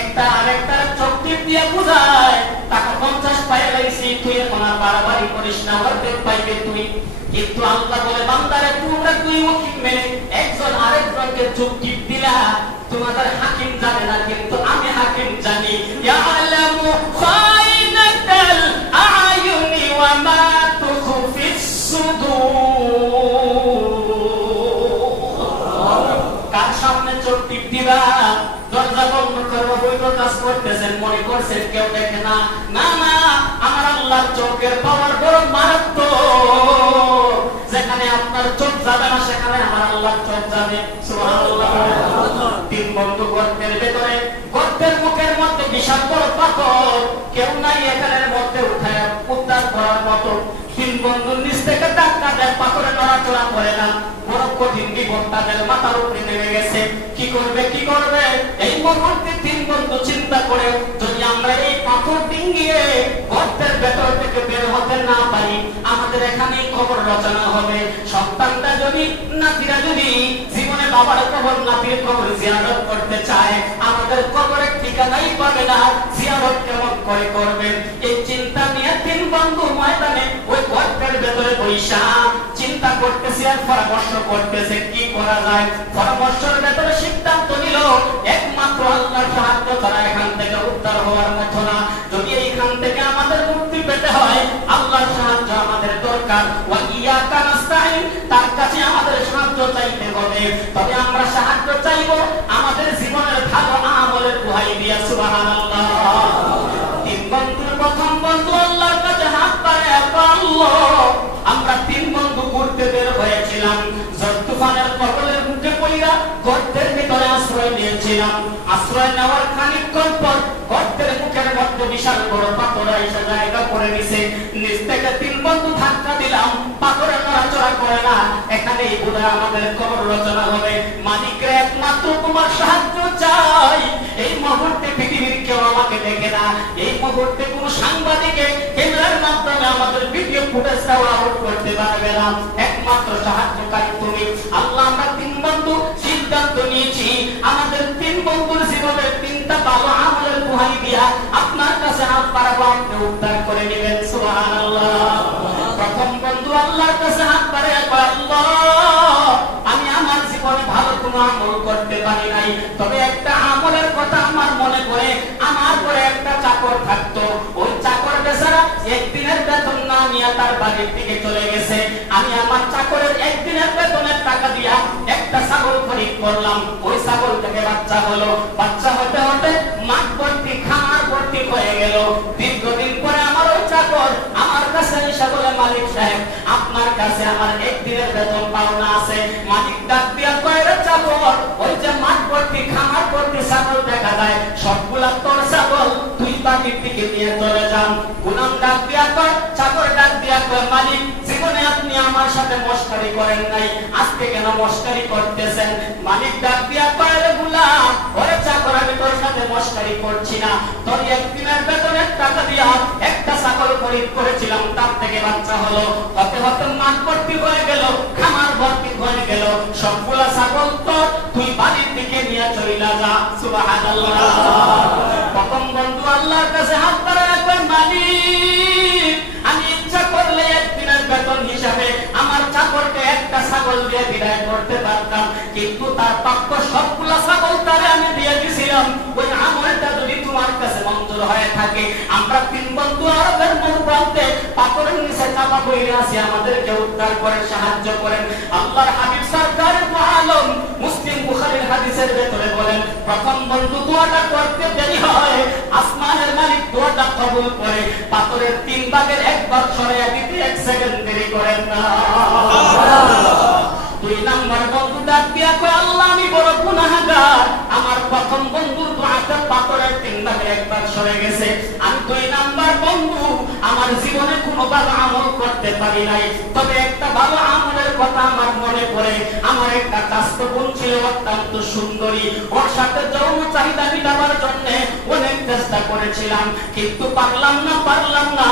একটা আরেকটা চোখ টিপ দিয়ে বুঝায় টাকা 50 পাইয়া লাইছি, তুই এখন আর বাড়াবাড়ি করিস না, অর্ধেক পাইবে তুই। কিন্তু আল্লাহ বলে বান্দারে তোমরা দুই মুখী মেনে একজন আরেকজনকে চোখ টিপ দিলা, তোমাদের হাকিম জানে না কিন্তু আমি হাকিম জানি। ইয়ালামু খাইনাতাল আয়ুনি ওয়া মা তুখফিস সুদূর। কার সামনে চোখ টিপ দিবা? দরজা বন্ধ করবো, বৈধ কাজ করতেছেন মনে করছেন কেউ দেখে না? না না, আমার আল্লাহর চোখের পাওয়ার বড় মারাত্মক। যেখানে আপনার চোখ যাবে না সেখানে আমার আল্লাহর চোখ যাবে। সুবহানাল্লাহ। তিন বন্ধু গর্তের ভেতরে, গর্তের মুখের মধ্যে বিশাল বড় পাথর, কেউ নাই এখানের মধ্যে উঠায় উদ্ধার করার মতো। তিন বন্ধু নিচ থেকে ধাক্কা দেয়, পাথরে নড়াচড়া করে না। বড় কঠিন বিপদ তাদের মাথার উপরে নেমে গেছে। কি করবে কি করবে? এই মুহূর্তে তিন বন্ধু চিন্তা করে, যদি আমরা এই পাথর ডিঙ্গিয়ে গর্তের ভেতর থেকে বের হতে না পারি, আমাদের এখানেই খবর রচনা হবে। সন্তানটা যদি, নাতিরা যদি জীবনে বাবার কবর নাতির কবর জিয়ারত করতে চায়, আমাদের কবরের ঠিকানাই পাবে না, জিয়ারত কেমন করে করবেন? এই চিন্তা নিয়ে তিন বন্ধু ময়দানে ওই গর্তের ভেতরে বৈশা চিন্তা করতেছে আর পরামর্শ করতেছে কি করা যায়। পরামর্শের ভেতরে সিদ্ধান্ত নিল একমাত্র আল্লাহর সাহায্য ছাড়া এখান থেকে উদ্ধার হওয়ার মতো না। যদি এইখান থেকে আমাদের মুক্তি পেতে হয়, আল্লাহর সাহায্য আমাদের দরকার। ওয়া ইয়াকা নাস্তাইন, তার কাছে আমাদের সাহায্য চাইতে হবে। তবে আমরা সাহায্য চাইব আমাদের জীবনের ভালো আমলের দোহাই দিয়া। সুবহানাল্লাহ। তিন বন্ধুর প্রথম বন্ধু আল্লাহর কাছে হাত বাড়ায়, আল্লাহ আমরা তিন বন্ধু ঘুরতে বের হয়েছিলাম, তুফানের কবলের মুখে পড়িয়া গর্তের ভিতরে আশ্রয় নিয়েছিলাম। আশ্রয় নেওয়ার খানিকক্ষণ পর গর্তের মুখের মধ্যে বিশাল বড় পাথর এসে জায়গা করে নিছে। নিচ থেকে তিন বন্ধু ধাক্কা দিলাম, পাথরে নড়াচড়া করে না। এখানেই বোধহয় আমাদের কবর রচনা হবে। মালিকরে একমাত্র তোমার সাহায্য চাই। এই মুহূর্তে পৃথিবীর কেউ আমাকে দেখে না, এই মুহূর্তে কোনো সাংবাদিকে ক্যামেরার মাধ্যমে আমাদের ভিডিও ফুটেজটাও আউট করতে পারবে না। একমাত্র সাহায্যকারী তুমি আল্লাহ। আমরা তিন বন্ধু সিদ্ধান্ত নিয়েছি, আমাদের তিন বন্ধুর জীবনের তিনটা ভালো আমলের দোহাই দিয়া আপনার কাছে হাত বাড়াবো, আপনি উদ্ধার করে নেবেন। সুবহানাল্লাহ। প্রথম বন্ধু আল্লাহর কাছে হাত বাড়ায়, আল্লাহ আমি আমার জীবনে ভালো কোনো আমল করতে পারি নাই, তবে একটা আমলের কথা আমার মনে পড়ে। আমার পরে একটা চাকর থাকতো, ওই চাকর বেচারা একদিনের বেতন না নিয়ে তার বাড়ির দিকে চলে গেছে। আমি আমার চাকরের একদিনের বেতনের টাকা দিয়া একটা ছাগল খরিদ করলাম। ওই ছাগল থেকে বাচ্চা হলো, বাচ্চা হতে হতে মাঠ ভর্তি খামার ভর্তি হয়ে গেল। দীর্ঘদিন পরে আমার ওই চাকর আমার কাছে এসে বলে, মালিক সাহেব আপনার কাছে আমার একদিনের বেতন পাওনা আছে। মালিক ডাক দিয়া কয়, রে চাকর, ওই যে মাঠ ভর্তি খামার ভর্তি ছাগল দেখা যায় সবগুলা তোর ছাগল, তুই বাড়ির দিকে নিয়ে চলে যান। গুলাম ডাক দিয়া কয়, চাকর ডাক দিয়া কয়, মালিক জীবনে আপনি আমার সাথে মশকারি করেন নাই, আজকে কেন মশকারি করতেছেন? মালিক ডাক দিয়া কয়, রে গুলাম, ওরে চাকর আমি তোর সাথে মশকারি করছি না, তোর একদিনের বেতনের টাকা দিয়া একটা ছাগল খরিদ করেছিলাম, তার থেকে বাচ্চা হলো, হতে হতে মাঠ ভর্তি হয়ে গেল, খামার ভর্তি হয়ে গেল, সবগুলা ছাগল তো তুই বাড়ির দিকে নিয়ে চইলা যা। সুবহানাল্লাহ। প্রথম বন্ধু আল্লাহর কাছে হাত বাড়ায় কয়, মালিক আমি ইচ্ছা করলে একদিনের বেতন হিসাবে আমার চাকরকে একটা ছাগল দিয়ে বিদায় করতে পারতাম, কিন্তু তার প্রাপ্য সবগুলা ছাগল তারে আমি দিয়ে দিয়েছিলাম। ওই আমলটা যদি তোমার কাছে মঞ্জুর হয়ে থাকে, আমরা তিন বন্ধু আরবের মূল প্রান্তে পাথরের নিচে চাপা পড়ে আছি, আমাদেরকে উদ্ধার করেন, সাহায্য করেন। আল্লাহর হাবিব সরকার আলম মুসলিম বুখারীর হাদিসের ভেতরে বলেন, প্রথম বন্ধু দোয়াটা করতে দেরি হয়, আসমানের মালিক দোয়াটা কবুল করে, পাথরের 3 ভাগের 1 ভাগ সরাইয়া দিতে 1 সেকেন্ড দেরি করেন না। দুই নাম্বার বন্ধু ডাক দিয়া কয়, আল্লাহ আমি বড় গুনাহগার, আমার প্রথম বন্ধুর দোয়াটা পাথরের 3 ভাগের 1 ভাগ সরে গেছে। আমি দুই নাম্বার বন্ধু আমার জীবনে কোনো ভালো আমল করতে পারি নাই, তবে একটা ভালো আমলের কথা আমার মনে পড়ে। আমার একটা চাচাতো বোন ছিল, অত্যন্ত সুন্দরী, ওর সাথে যৌন চাহিদা মিটাবার জন্য অনেক চেষ্টা করেছিলাম, কিন্তু পারলাম না।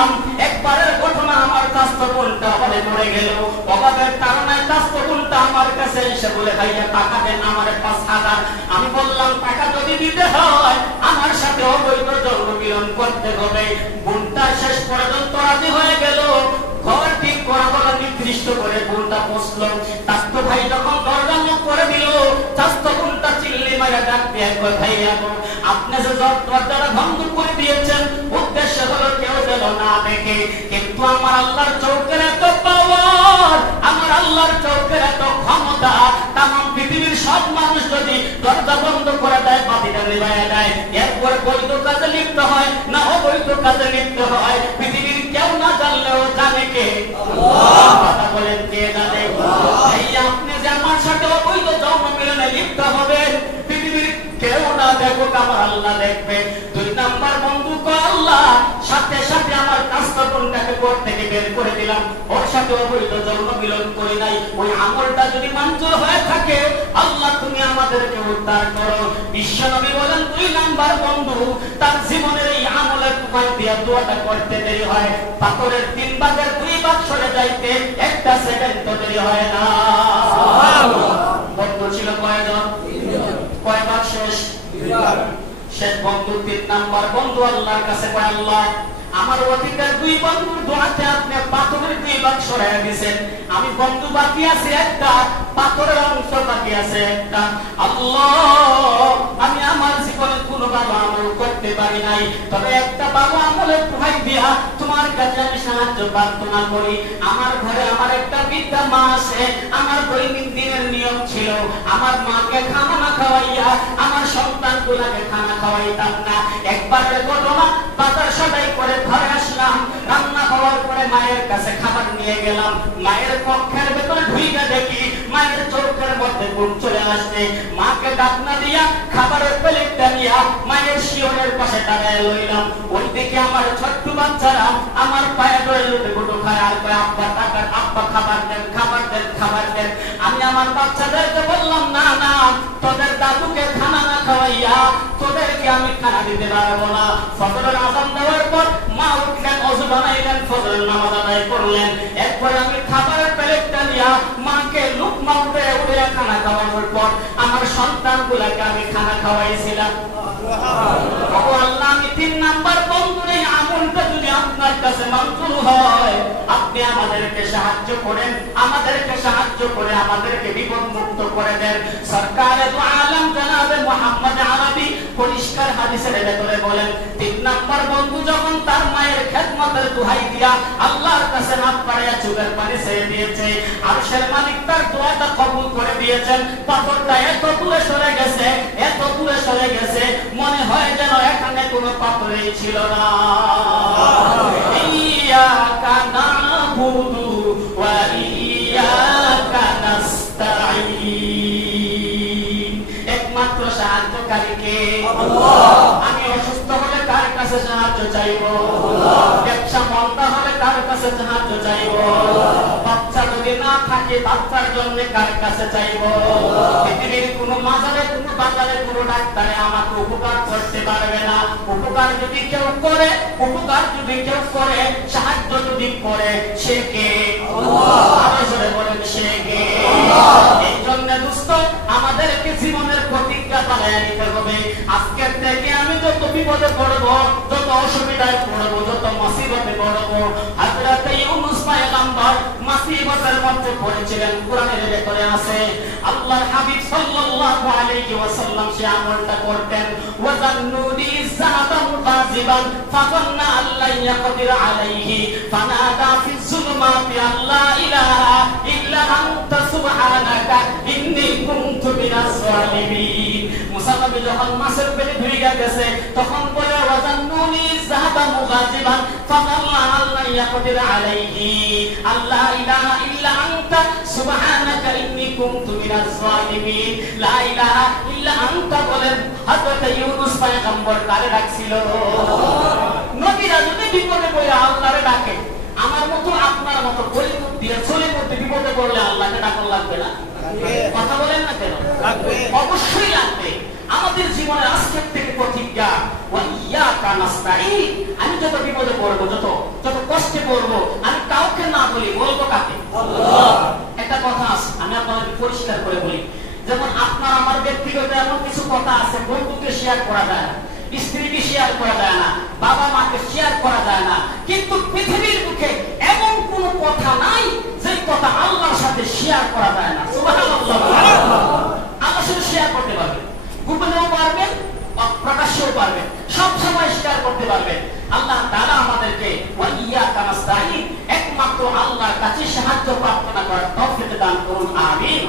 একবারের ঘটনা, আমার কাস্তো বোনটা অভাবে মরে গেল। অভাবের কারণে কাস্তো বোনটা আমার কাছে এসে বলে, ভাইয়া টাকা দেন আমার 5,000। আমি বললাম, টাকা যদি দিতে হয় আমার সাথে অবৈধ যৌন মিলন করতে হবে। বোনটা শেষ পর্যন্ত রাজি হয়ে গেল। ঘর ঠিক করা বলা নির্দিষ্ট করে বোনটা বসলো। চাস্তো ভাই যখন দরজা মুখ করে দিল, চাস্তো বোনটা চিল্লি মারা ডাক দিয়ে কয়, ভাইয়া আপনি যে দরজাটা বন্ধ করে দিয়েছেন, উদ্দেশ্য হলো কেউ যেন না দেখে। কিন্তু আমার আল্লাহর চৌকের এত পাওয়ার, আমার আল্লাহর চৌকের এত ক্ষমতা, তাম পৃথিবীর সব মানুষ যদি দরজা বন্ধ করে দেয়, বাতিটা নিভাইয়া দেয়, এরপরে বৈধ কাজে লিপ্ত হয় না অবৈধ কাজে লিপ্ত হয়, পৃথিবীর কেউ না জানলেও জানে কে? আল্লাহ। কথা বলেন, কে জানে? এই আপনি যে আমার সাথে অবৈধ যৌন মিলনে লিপ্ত হবেন, পৃথিবীর কেউ না দেখুক, আমার আল্লাহ দেখবে। 2 নাম্বার বন্ধু আল্লাহ সাথে সাথে আমার কাস্টমরটাকে কোর্ট থেকে বের করে দিলাম, ওর সাথে অবৈধ যৌন মিলন করি নাই। ওই আমলটা যদি মঞ্জুর হয়ে থাকে, আল্লাহ তুমি আমাদেরকে উদ্ধার করো। বিশ্বনবী বলেন 2 নাম্বার বন্ধু তার জীবনের এই আমলের তোমার দিয়া দোয়াটা করতে দেরি হয়, পাথরের 3 ভাগের 2 ভাগ সরে যাইতে 1 সেকেন্ড তো দেরি হয় না। বন্ধু ছিল কয়জন? কয় ভাগ শেষ? 2 ভাগ শেষ। বন্ধু 3 নাম্বার বন্ধু আল্লাহর কাছে কয়, আল্লাহ আমার অতীতের 2 বন্ধুর দোয়াতে আপনি পাথরের 2 ভাগ সরাইয়া দিয়েছেন, আমি বন্ধু বাকি আছে একটা, পাথরের অংশ বাকি আছে একটা। আল্লাহ আমি আমার জীবনে কোনো ভালো আমল করতে পারি নাই, তবে একটা ভালো আমলের দোহাই দিয়া তোমার কাছে আমি সাহায্য প্রার্থনা করি। আমার ঘরে আমার একটা বৃদ্ধা মা আছে, আমার দৈনিক দিনের নিয়ম ছিল আমার মাকে খানা না খাওয়াইয়া আমার সন্তানগুলোকে খানা খাওয়াইতাম না। একবারের ঘটনা, বাজার সদাই করে ঘরে আসলাম, রান্না হওয়ার পরে মায়ের কাছে খাবার নিয়ে গেলাম, মায়ের কক্ষের ভেতরে ঢুইকা দেখি মায়ের চোখের মধ্যে ঘুম চলে আসছে। মাকে ডাক না দিয়া খাবারের প্লেটটা নিয়া মায়ের শিয়রের পাশে দাঁড়ায় লইলাম। ওই দিকে আমার ছোট্ট বাচ্চারা আমার পায়ে ধরে লুটে গুটো খায় আর কয়, আব্বা টাকা, আব্বা খাবার দেন, খাবার দেন, খাবার দেন। আমি আমার বাচ্চাদেরকে বললাম, না না, তোদের দাদুকে খানা না খাওয়াইয়া তোদেরকে আমি খানা দিতে পারবো না। ফজরের আযান দেওয়ার পর মা উঠলেন, ওযু বানাইলেন, ফজরের নামাজ আদায় করলেন। এরপর আমি খাবারের প্লেটটা নিয়া মাকে লুকমা উঠে উঠে খানা খাওয়ানোর পর আমার সন্তানগুলোকে আমি খানা খাওয়াইছিলাম। ও আল্লাহ, আমি 3 নাম্বার বন্ধুর এই আমলটা যদি আপনার কাছে মঞ্জুর হয়, আপনি আমাদেরকে সাহায্য করেন, আমাদেরকে সাহায্য করে আমাদেরকে বিপদ মুক্ত করে দেন। সরকারে দু আলম জনাবে মুহাম্মদ আরবি পরিষ্কার হাদিসের ভেতরে বলেন, 3 নাম্বার বন্ধু যখন তার মায়ের খেদমতের দোহাই দিয়া আল্লাহর কাছে নাক পাড়িয়া চোখের পানি ছেড়ে দিয়েছে, আরশের মালিক তার দোয়াটা কবুল করে দিয়েছেন। পাথরটা এত দূরে সরে গেছে, এত দূরে সরে গেছে, মনে হয় যেন এখানে কোনো পাথরই ছিল না। ইয়াকা নাবুদু ওয়া ইয়াকা নাস্তাঈন। একমাত্র সাহায্যকারী কে? আল্লাহ। আমি অসুস্থ হলে কার কাছে সাহায্য চাইবো? আল্লাহ। ব্যবসা মন্দা হলে কার কাছে সাহায্য চাইবো? আল্লাহ। বাচ্চা যদি না থাকে বাচ্চার জন্য কার কাছে চাইবো? আল্লাহ। পৃথিবীর কোনো মাজারে, কোনো বাজারে, কোনো ডাক্তারে আমাকে উপকার করতে পারবে না। উপকার যদি কেউ করে, উপকার যদি কেউ করে, সাহায্য যদি করে, সে কে? আল্লাহ। আরো জোরে বলেন, সে কে? আল্লাহ। এই জন্য দোস্ত আমাদেরকে জীবনের প্রতিজ্ঞা বানায় নিতে হবে। আজকের থেকে আমি যত বিপদে পড়বো, যত অসুবিধায় পড়বো, যত মুসিবতে পড়বো, হযরত ইউনূস পয়গম্বর মুসিবতের মধ্যে পড়েছিলেন, কোরআনের ভেতরে আছে। আল্লাহর হাবিব সাল্লাল্লাহু আলাইহি ওয়াসাল্লাম সে আমলটা করতেন। ওয়াজান্নুনি যাহাবা মুকাযিবান ফাযান্না আল্লা ইয়াকদির আলাইহি ফানাদা ফিজ যুলুমাতি আল্লা ইলাহা ইল্লা আনতা সুবহানাকা ইন্নী কুনতু মিনাজ জালিমিন। মুসা নবী যখন মাছের পেটে ঢুকে গেছে তখন বলে, ওয়াজান্নুনি যাহাবা মুকাযিবান ফাযান্না আল্লা ইয়াকদির আলাইহি আল্লা ইলাহা ইল্লা আনতা সুবহানাকা ইন্নী কুনতু মিনাজ জালিমিন। লা ইলাহা ইল্লা আনতা বলেন হযরত ইউনূস পয়গম্বর কারে ডাকছিল? নবীরা যদি বিপদে পড়ে আল্লাহরে ডাকে, আমার মতো আপনার মতো গলিমত দিয়ে চলে মধ্যে বিপদে পড়লে আল্লাহকে ডাকন লাগবে না? কথা বলেন না কেন? অবশ্যই লাগবে। আমাদের জীবনের আজকের থেকে প্রতিজ্ঞা, ওয়া ইয়াকা বলি বলবো কাকে? আল্লাহ। একটা কথা আছে আমি আপনাদের পরিষ্কার করে বলি, যেমন আপনার আমার ব্যক্তিগত এমন কিছু কথা আছে বন্ধুকে শেয়ার করা যায় না, স্ত্রীকে শেয়ার করা যায় না, বাবা মাকে শেয়ার করা যায় না, কিন্তু পৃথিবীর মুখে এমন কোন কথা নাই যে কথা আল্লাহর সাথে শেয়ার করা যায় না। সুবহানাল্লাহ। আল্লাহর সাথে শেয়ার করতে পারবেন, গোপনেও পারবেন, প্রকাশ্যেও পারবেন, সব সময় শেয়ার করতে পারবেন। আল্লাহ তাআলা আমাদেরকে ওয়া ইয়াকা নাস্তাঈন, একমাত্র আল্লাহর কাছে সাহায্য প্রার্থনা করার তৌফিক দান করুন। আমিন।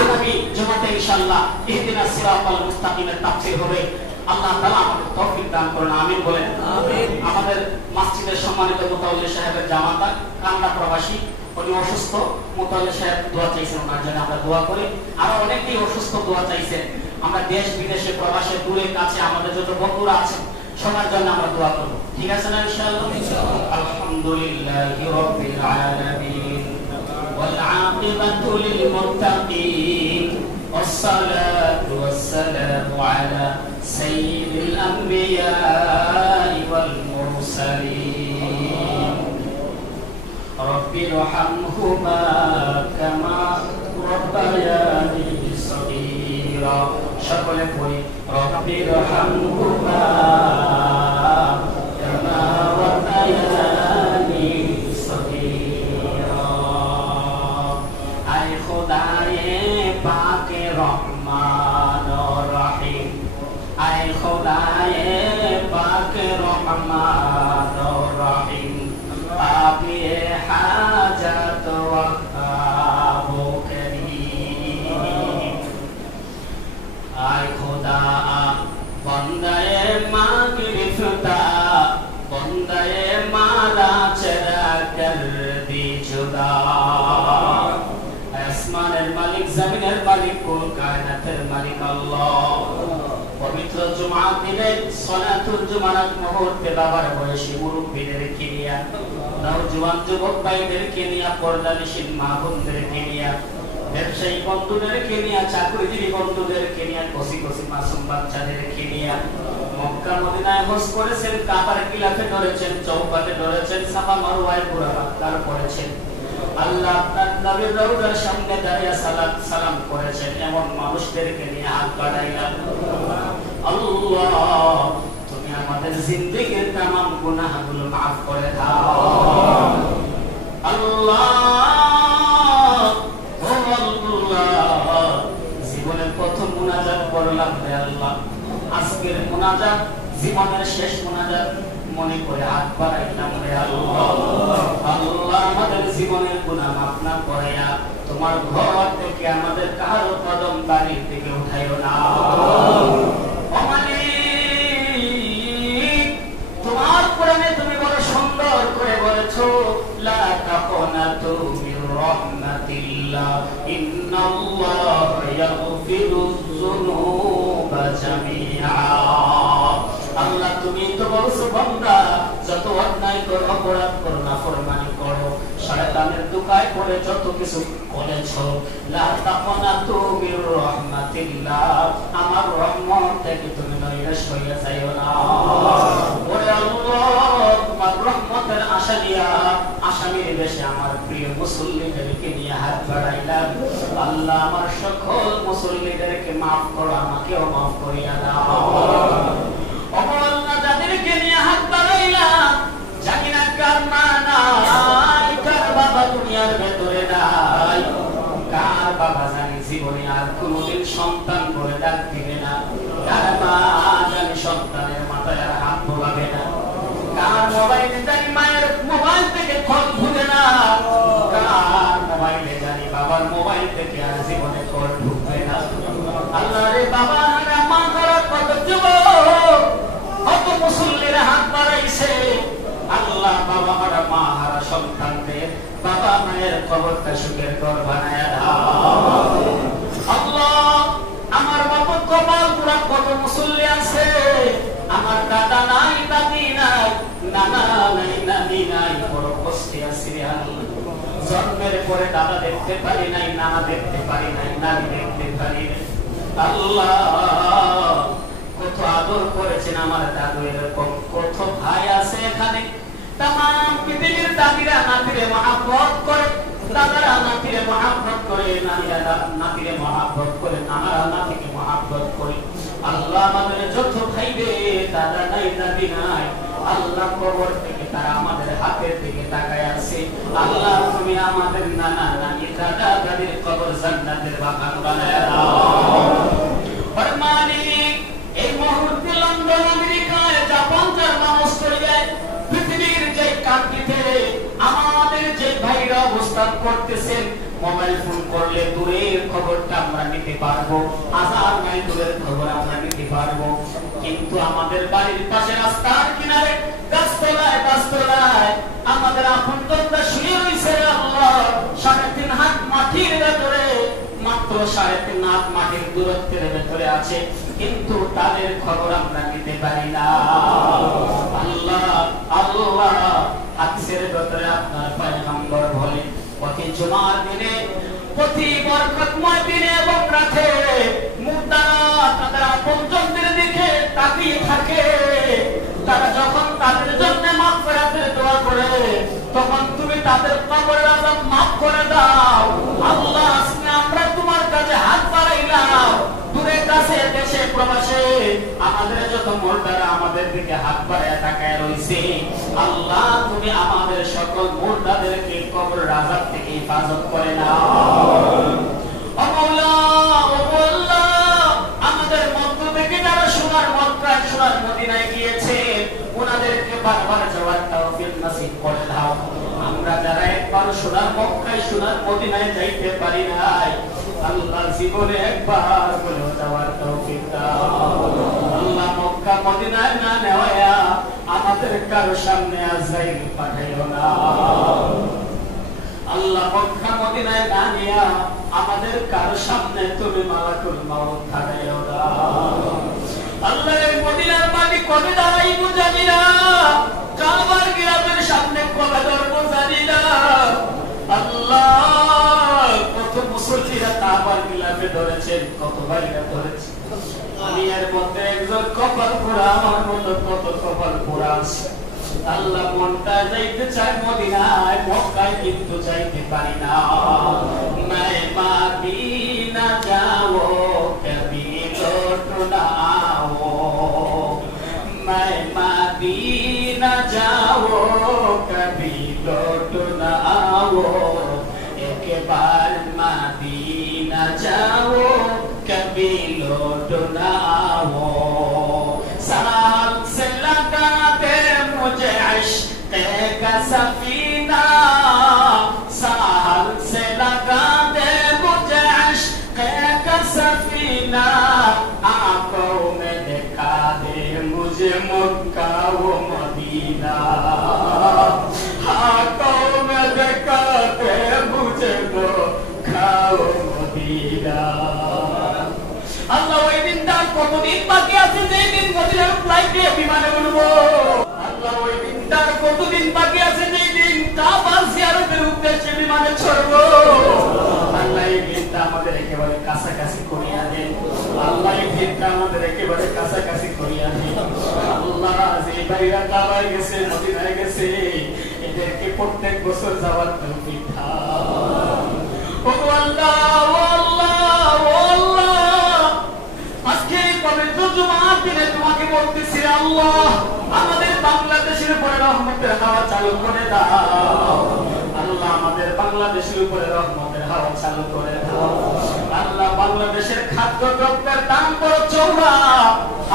আগামী জুমাতে ইনশাআল্লাহ ইহদিনাস সিরাতাল মুস্তাকিমের তাফসীর হবে। আল্লাহ তাআলা আমাদের তৌফিক দান করুন। আমিন বলেন। আমিন। আমাদের মসজিদের সম্মানিত মুতাওয়াল্লি সাহেবের জামাতা কানাডা প্রবাসী, উনি অসুস্থ। মুতাওয়াল্লি সাহেব দোয়া চাইছেন, ওনার জন্য আমরা দোয়া করি। আরো অনেকেই অসুস্থ, দোয়া চাইছেন। আমরা দেশ বিদেশে প্রবাসে দূরে কাছে আমাদের যত বন্ধুরা আছেন সবার জন্য আমরা দোয়া করব। ঠিক আছে না ইনশাআল্লাহ? আলহামদুলিল্লাহি রাব্বিল আলামিন ওয়াল আকিবাতু লিল মুত্তাকিন ওয়াসসালাতু ওয়াসসালামু আলা সাইয়্যিদিল আমবিয়াই ওয়াল মুরসালিন রাব্বিরহামহুমা কামা রাব্বায়ানি সগীরা। সকলে পড়ি রাব্বিরহামহুমা কামা রাব্বায়ানি সগীরা। আয় খোদায়ে পাকে রহমান রহিম, আয় খোদায়ে পাকে রহমান রহিম, আপনি হাজাত ওয়াহাবু করিম। আয় খোদা বন্দায়ে মাগরিফতা, বন্দায়ে মালা চরা কর দি জুদা। আসমানের মালিক, জমিনের মালিক, কুল কায়নাতের মালিক আল্লাহ। পবিত্র জুমার দিনে সালাতুল জুমার মুহূর্তে বাবার বয়সী মুরব্বিদেরকে নিয়ে, নওজোয়ান যুবক ভাইদেরকে নিয়ে, পর্দানিশীন মা বোনদেরকে নিয়ে, ব্যবসায়ী বন্ধুদেরকে নিয়ে, চাকরিজীবী বন্ধুদেরকে নিয়ে, কচি কচি মাসুম বাচ্চাদেরকে নিয়ে মক্কা মদিনায় হজ করেছেন, কাবার কিলাফে ধরেছেন, চৌকাতে ধরেছেন, সাফা মারওয়ায় পুরা রাকাত পড়েছেন। আল্লাহ আপনার নবীর রওজার সামনে দাঁড়িয়ে সালাত সালাম করেছেন এমন মানুষদেরকে নিয়ে হাত বাড়াইলাম। আল্লাহ তুমি আমাদের জিন্দেগীর तमाम গুনাহগুলো maaf করে দাও। আল্লাহ ও আল্লাহ, জীবনের প্রথম মুনাজাত করলাম হে আল্লাহ, আজকের মুনাজাত জীবনের শেষ মুনাজাত মনে করে হাত বাড়াইলাম হে আল্লাহ। আল্লাহ আমাদের জীবনের গুনাহ মাফ না করাইয়া তোমার ঘর থেকে আমাদের কারো কদম বাড়ি থেকে উঠাইও না। ও মালিক, তোমার কোরআনে তুমি বড় সুন্দর করে বলেছো, লা তাকুনাতু মির রাহমাতিল্লাহ ইন্নাল্লাহা ইয়াগফিরুয যুনুবা জামিআ। আল্লাহ তুমি তো বলছো বান্দা যত অন্যায় করো, অপরাধ করো, নাফরমানি করো, শয়তানের দুকায় পড়ে যত কিছু করেছো, লা তাকুনাতু মির রাহমাতিল্লাহ, আমার রহমত থেকে তুমি নৈরাশ হইয়া যাইও না। ওরে আল্লাহ, তোমার রহমতের আশা নিয়া আসামির বেশে আমার প্রিয় মুসল্লিদেরকে নিয়ে হাত বাড়াইলাম। আল্লাহ আমার সকল মুসল্লিদেরকে মাফ করো, আমাকেও মাফ করিয়া দাও। যাদেরকে নিয়ে হাত বাড়াইলাম জানি না কার মা নাই, কার বাবা দুনিয়ার ভেতরে নাই, কার বাবা জানি জীবনে আর কোনোদিন সন্তান করে ডাক দিবে না, কার মা জানি সন্তানের মাথায় আর হাত বোলাবে না, কার মোবাইলে জানি মায়ের মোবাইল থেকে কল ঢুকে না, কার মোবাইলে জানি বাবার মোবাইল থেকে আর জীবনে কল ঢুকবে না। আল্লাহ রে, বাবা মা করা কত যুবক, কত মুসল্লিরা হাত বাড়াইছে। আল্লাহ বাবা হারা মা হারা সন্তানদের বাবা মায়ের কবরটা সুখের ঘর বানায়া দাও। আল্লাহ আমার বাবা কপাল পুরা কত মুসল্লি আছে, আমার দাদা নাই, দাদি নাই, নানা নাই, নানি নাই, বড় কষ্টে আছি রে আল্লাহ। জন্মের পরে দাদা দেখতে পারি নাই, নানা দেখতে পারি নাই, নানি দেখতে পারি নাই। আল্লাহ কত আদর করেছেন আমার দাদু, এরকম কত ভাই আছে এখানে, তাম পৃথিবীর দাদিরা নাতিরে মহব্বত দাদারা নাতিরে মহব্বত করে, নানিরা নাতিরে মহব্বত করে, নানারা নাতিকে মহব্বত করে। আল্লাহ আমাদের যত ভাইবে দাদা নাই দাদি নাই, আল্লাহ কবর থেকে তারা আমাদের হাতের দিকে তাকায় আছে। আল্লাহ তুমি আমাদের নানা নানি দাদা দাদির কবর জান্নাতের বাগান বানায় দাও। মালিক এই মুহূর্তে লন্ডন, আমেরিকায়, জাপান, জার্মান, অস্ট্রেলিয়ায়, পৃথিবীর যে কান্ট্রিতে আমাদের যে ভাইরা অবস্থান করতেছেন, মোবাইল ফোন করলে দূরের খবরটা আমরা নিতে পারবো, হাজার মাইল দূরের খবর আমরা নিতে পারবো। কিন্তু আমাদের বাড়ির পাশে রাস্তার কিনারে গাছতলায় আমাদের আপনজনরা শুয়ে রয়েছে আল্লাহ 3.5 হাত মাটির ভেতরে, মাত্র 3.5 হাত মাটির দূরত্বের ভেতরে আছে, কিন্তু তাদের খবর আমরা নিতে পারি না। আল্লাহ আল্লাহ হাদিসের ভেতরে আপনার পয়গম্বর বলেন, প্রতি জুমার দিনে, প্রতি বরকতময় দিনে এবং রাতে মুর্দারা তাদের আপনজনদের দিকে তাকিয়ে থাকে। তারা যখন তাদের জন্য মাগফিরাতের দোয়া করে, তখন তুমি তাদের কবরের আযাব মাফ করে দাও। আল্লাহ আজকে আমরা তোমার কাছে হাত বাড়াইলাম, দূরে কাছে দেশে প্রবাসে আমাদের যত মুর্দারা আমাদের দিকে হাত বাড়ায় তাকায় রইছে, আল্লাহ তুমি আমাদের সকল মুর্দাদেরকে কবরের আযাব থেকে হেফাজত করে নাও। ও মাওলা, ও আল্লাহ, আমাদের মধ্য থেকে যারা সোনার মক্কায়, সোনার মদিনায় গিয়েছে, ওনাদেরকে বারবার যাওয়ার তৌফিক নসিব করে দাও। আমরা যারা একবার সোনার মক্কায়, সোনার মদিনায় যাইতে পারি নাই, আল্লাহ জীবনে একবার বলেও যাওয়ার তৌফিক দাও। আল্লাহ মক্কা মদিনায় না নেওয়া আমাদের কারো সামনে আজরাইল পাঠাইও না। আল্লাহ মক্কা মদিনায় না নিয়া আমাদের কারো সামনে তুমি মালাকুল মউত পাঠাইও না। আল্লাহ এই মদিনার মাটি কবে দাঁড়াইব জানি না, কাবার গিরামের সামনে কবে ধরবো জানি না। আল্লাহ কত মুসল্লিরা কাবার গিলাফে ধরেছেন, কত ভাইরা ধরেছে, আমি এর মধ্যে একজন কপাল পোড়া, আমার মতো কত কপাল পোড়া আছে। আল্লাহ মনটা যাইতে চায় মদিনায়, মক্কায় কিন্তু যাইতে পারি না। मैं मदीना जाओ कभी लौट ना आओ, मैं मदीना जाओ कभी लौट ना आओ, एक बार मदीना जाओ कभी लौट ना आओ। साल से लगा दे मुझे इश्क़ का सफीना, साल से लगा दे मुझे इश्क़ का सफीना, आंखों में दिखा दे मुझे मक्का वो मदीना, आंखों में दिखा दे मुझे मक्का वो मदीना। আল্লাহ ওই দিনটা কতদিন বাকি আছে, যেই দিন মদিনার ফ্লাইটে বিমানে উঠবো। আল্লাহ ওই দিনটা কতদিন বাকি আছে, যেই দিন কাবার জিয়ারতের উদ্দেশ্যে বিমানে চড়বো। আল্লাহ এই দিনটা আমাদের একেবারে কাছাকাছি করিয়া দেন। আল্লাহ এই দিনটা আমাদের একেবারে কাছাকাছি করিয়া দেন। আল্লাহ যে ভাইরা কাবায় গেছে, মদিনায় গেছে, এদেরকে প্রত্যেক বছর যাওয়ার তৌফিক দাও। ও আল্লাহ, ও আল্লাহ, ও আল্লাহ, আজকে পবিত্র জুমার দিনে তোমাকে বলতেছি, আল্লাহ আমাদের বাংলাদেশের উপরে রহমতের হাওয়া চালু করে দাও। আল্লাহ আমাদের বাংলাদেশের উপরে রহমতের হাওয়া চালু করে দাও। আল্লাহ বাংলাদেশের খাদ্যদ্রব্যের দাম বড় চওড়া,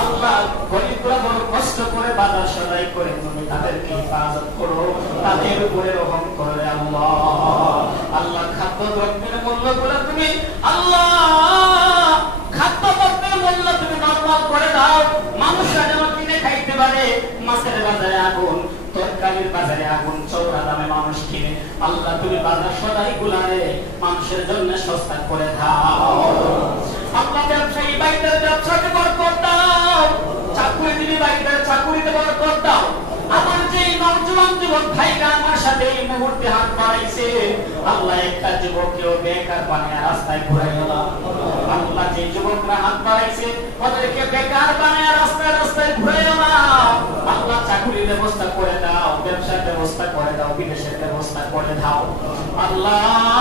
আল্লাহ গরিবরা বড় কষ্ট করে বাজার সদাই করে, তুমি তাদেরকে হেফাজত করো, তাদের উপরে রহম করো আল্লাহ। আল্লাহ খাদ্যদ্রব্যের মূল্যগুলো তুমি আল্লাহ খাদ্যদ্রব্যের মূল্য তুমি নরমাল করে দাও, মানুষরা যেন কিনে খাইতে পারে। মাছের বাজারে আগুন, তরকারির বাজারে আগুন, চওড়া দামে মানুষ কিনে। আল্লাহ তুমি বাজার সদাই গুলারে মানুষের জন্য সস্তা করে দাও। আল্লাহ ব্যবসায়ী ভাইদের ব্যবসাকে বরকত দাও, চাকরিজীবী ভাইদের চাকরিতে বরকত দাও। আমার যে নওজোয়ান যুবক ভাইরা আমার সাথে এই মুহূর্তে হাত বাড়াইছে, আল্লাহ একটা যুবককেও বেকার বানিয়ে রাস্তায় ঘুরাইও না। আল্লাহ যে যুবকরা হাত বাড়াইছে ওদেরকে বেকার বানিয়ে রাস্তায় রাস্তায় ঘুরাইও না। আল্লাহ চাকরির ব্যবস্থা করে দাও, ব্যবসার ব্যবস্থা করে দাও, বিদেশের ব্যবস্থা করে দাও। আল্লাহ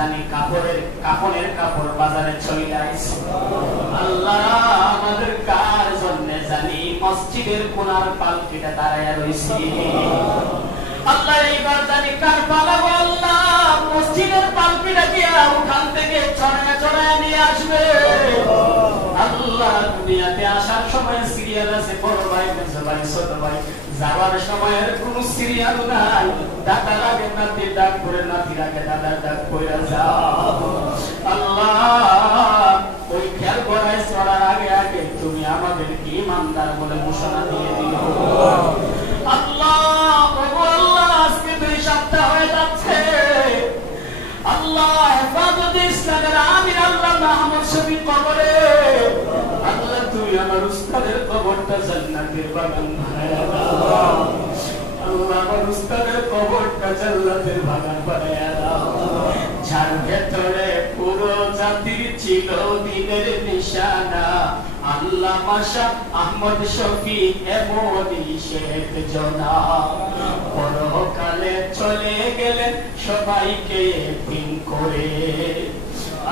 জানি কাপড়ের কাপড় বাজারে চলে আইছে। আল্লাহ আমাদের কার জন্য জানি মসজিদের কোনার পালকিটা দাঁড়ায় রইছে। আল্লাহ এইবার জানি কার পালাবো। আল্লাহ মসজিদের পালকিটা দিয়া ওখান থেকে চড়ায় নিয়ে আসবে। আল্লাহ দুনিয়াতে আসার সময় সিরিয়াল আছে, বড় ভাই, মেজ ভাই, ছোট ভাই। যাওয়ার সময়ের কোন সিরিয়াল নাই। দাদার আগে নাতি ডাক করে, নাতির আগে দাদার ডাক করে যাও। আল্লাহ ওই খেয়াল করায় চড়ার আগে তুমি আমাদেরকে ইমানদার বলে ঘোষণা দিয়ে দিও। আল্লাহ আজকে 2 সপ্তাহ হয়ে যাচ্ছে। আল্লাহ হেফাজতে ইসলামের আমির আল্লাহ মাহমুদ শফিক কবরে। আল্লাহ তুমি আমার উস্তাদের কবরটা জান্নাতের বাগান বানায়া দাও। আল্লাহ আমার উস্তাদের কবরটা জান্নাতের বাগান বানায়া দাও। যার ভেতরে পুরো জাতির ছিল দিনের নিশানা আল্লামা শাহ আহমদ শফিক এমনই শেখ জনাব। পরকালে চলে গেলেন সবাইকে এতিম করে।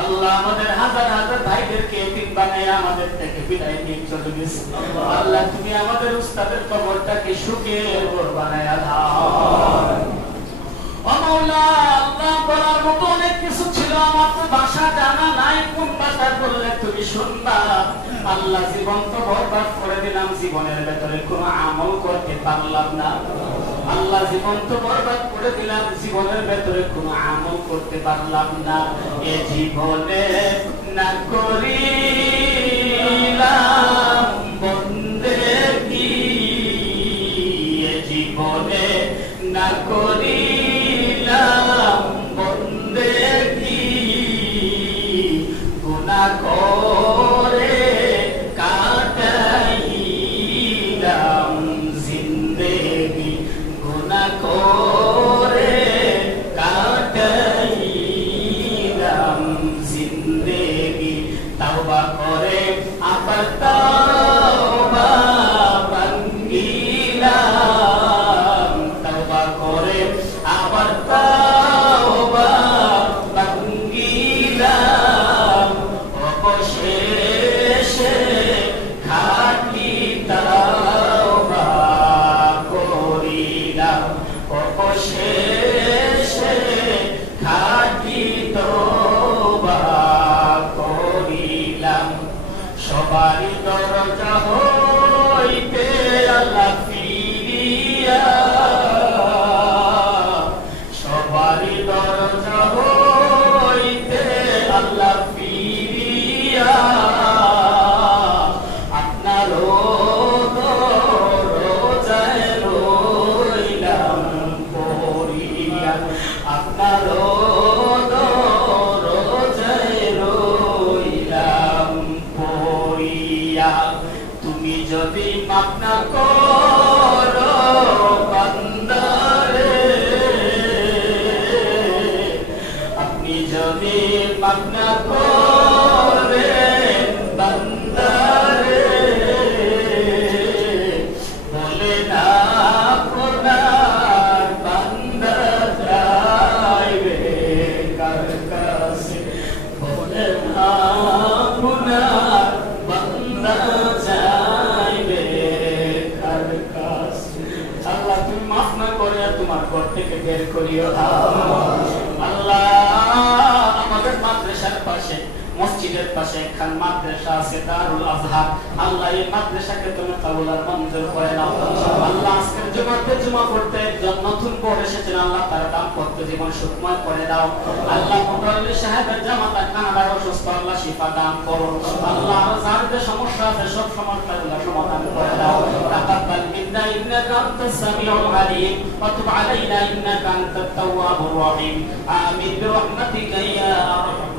আল্লাহ আমাদের হাজার হাজার ভাইদেরকে এতিম বানায় আমাদের থেকে বিদায় নিয়ে চলে গেছে। আল্লাহ তুমি আমাদের উস্তাদের কবরটাকে সুখের ঘর বানায়া দাও। ও মাওলা, আল্লাহ বলার মতো অনেক কিছু ছিল, আমার তো ভাষা জানা নাই, কোন ভাষা বললে তুমি শুনবা। আল্লাহ জীবন তো বরবাদ করে দিলাম, জীবনের ভেতরে কোনো আমল করতে পারলাম না। আল্লাহ জীবন তো বরবাদ করে দিলাম, জীবনের ভেতরে কোনো আমল করতে পারলাম না। এ জীবনে না করিলাম বন্দেগী, এ জীবনে না করিলাম বন্দেগী, গুনাহ করে কাটাইলাম জিন্দেগি, গুনাহ করে কাটাইলাম জিন্দেগি। তাওবা করে আবার তাওবা ভাঙ্গিলাম, তাওবা করে আবার তাওবা ভাঙ্গিলাম। অবশেষে খাঁটি তাওবা করিলাম, অবশেষে খাঁটি তাওবা করিলাম। সবারই দরজা হইতে আল্লাহ ফিরিয়া, সবারই দরজা হইতে আল্লাহ ফিরিয়া, আপনার দরজায় রইলাম পড়িয়া, আপনার দরজায় রইলাম পড়িয়া। তুমি যদি মাফ না করো বান্দারে, আপনি যদি মাফ না করেন বান্দারে, বলে না আপনার বান্দা যাইবে কার কাছে, বলে না আপনার বান্দা যাইবে কার কাছে। আল্লাহ তুমি মাফ না করে তোমার ঘর থেকে বের করিও না। আল্লাহ আমাদের মাদ্রাসার পাশে, মসজিদের পাশে একখান মাদ্রাসা আছে, দারুল আজহার। আল্লাহ এই মাদ্রাসাকে তুমি কবুল আর মঞ্জুর করে নাও। আল্লাহ আজকের জুমাতে জুমা পড়তে একজন নতুন পড়ে এসেছেন, আল্লাহ তার দাম্পত্য জীবন সুখময় করে দাও। আল্লাহ মুতাল্লি সাহেবের জামাতা কানাডার অসুস্থ, আল্লাহ শিফা দান করো। আল্লাহ যার যে সমস্যা আছে সব সমস্যাগুলো সমাধান করে দাও। তাকাব্বাল মিন্না ইন্নাকা আনতাস সামিউল আলিম ওয়া তুব আলাইনা ইন্নাকা আনতাত তাওয়াবুর রহিম। আমিন বিরহমাতিকা ইয়া আরহাম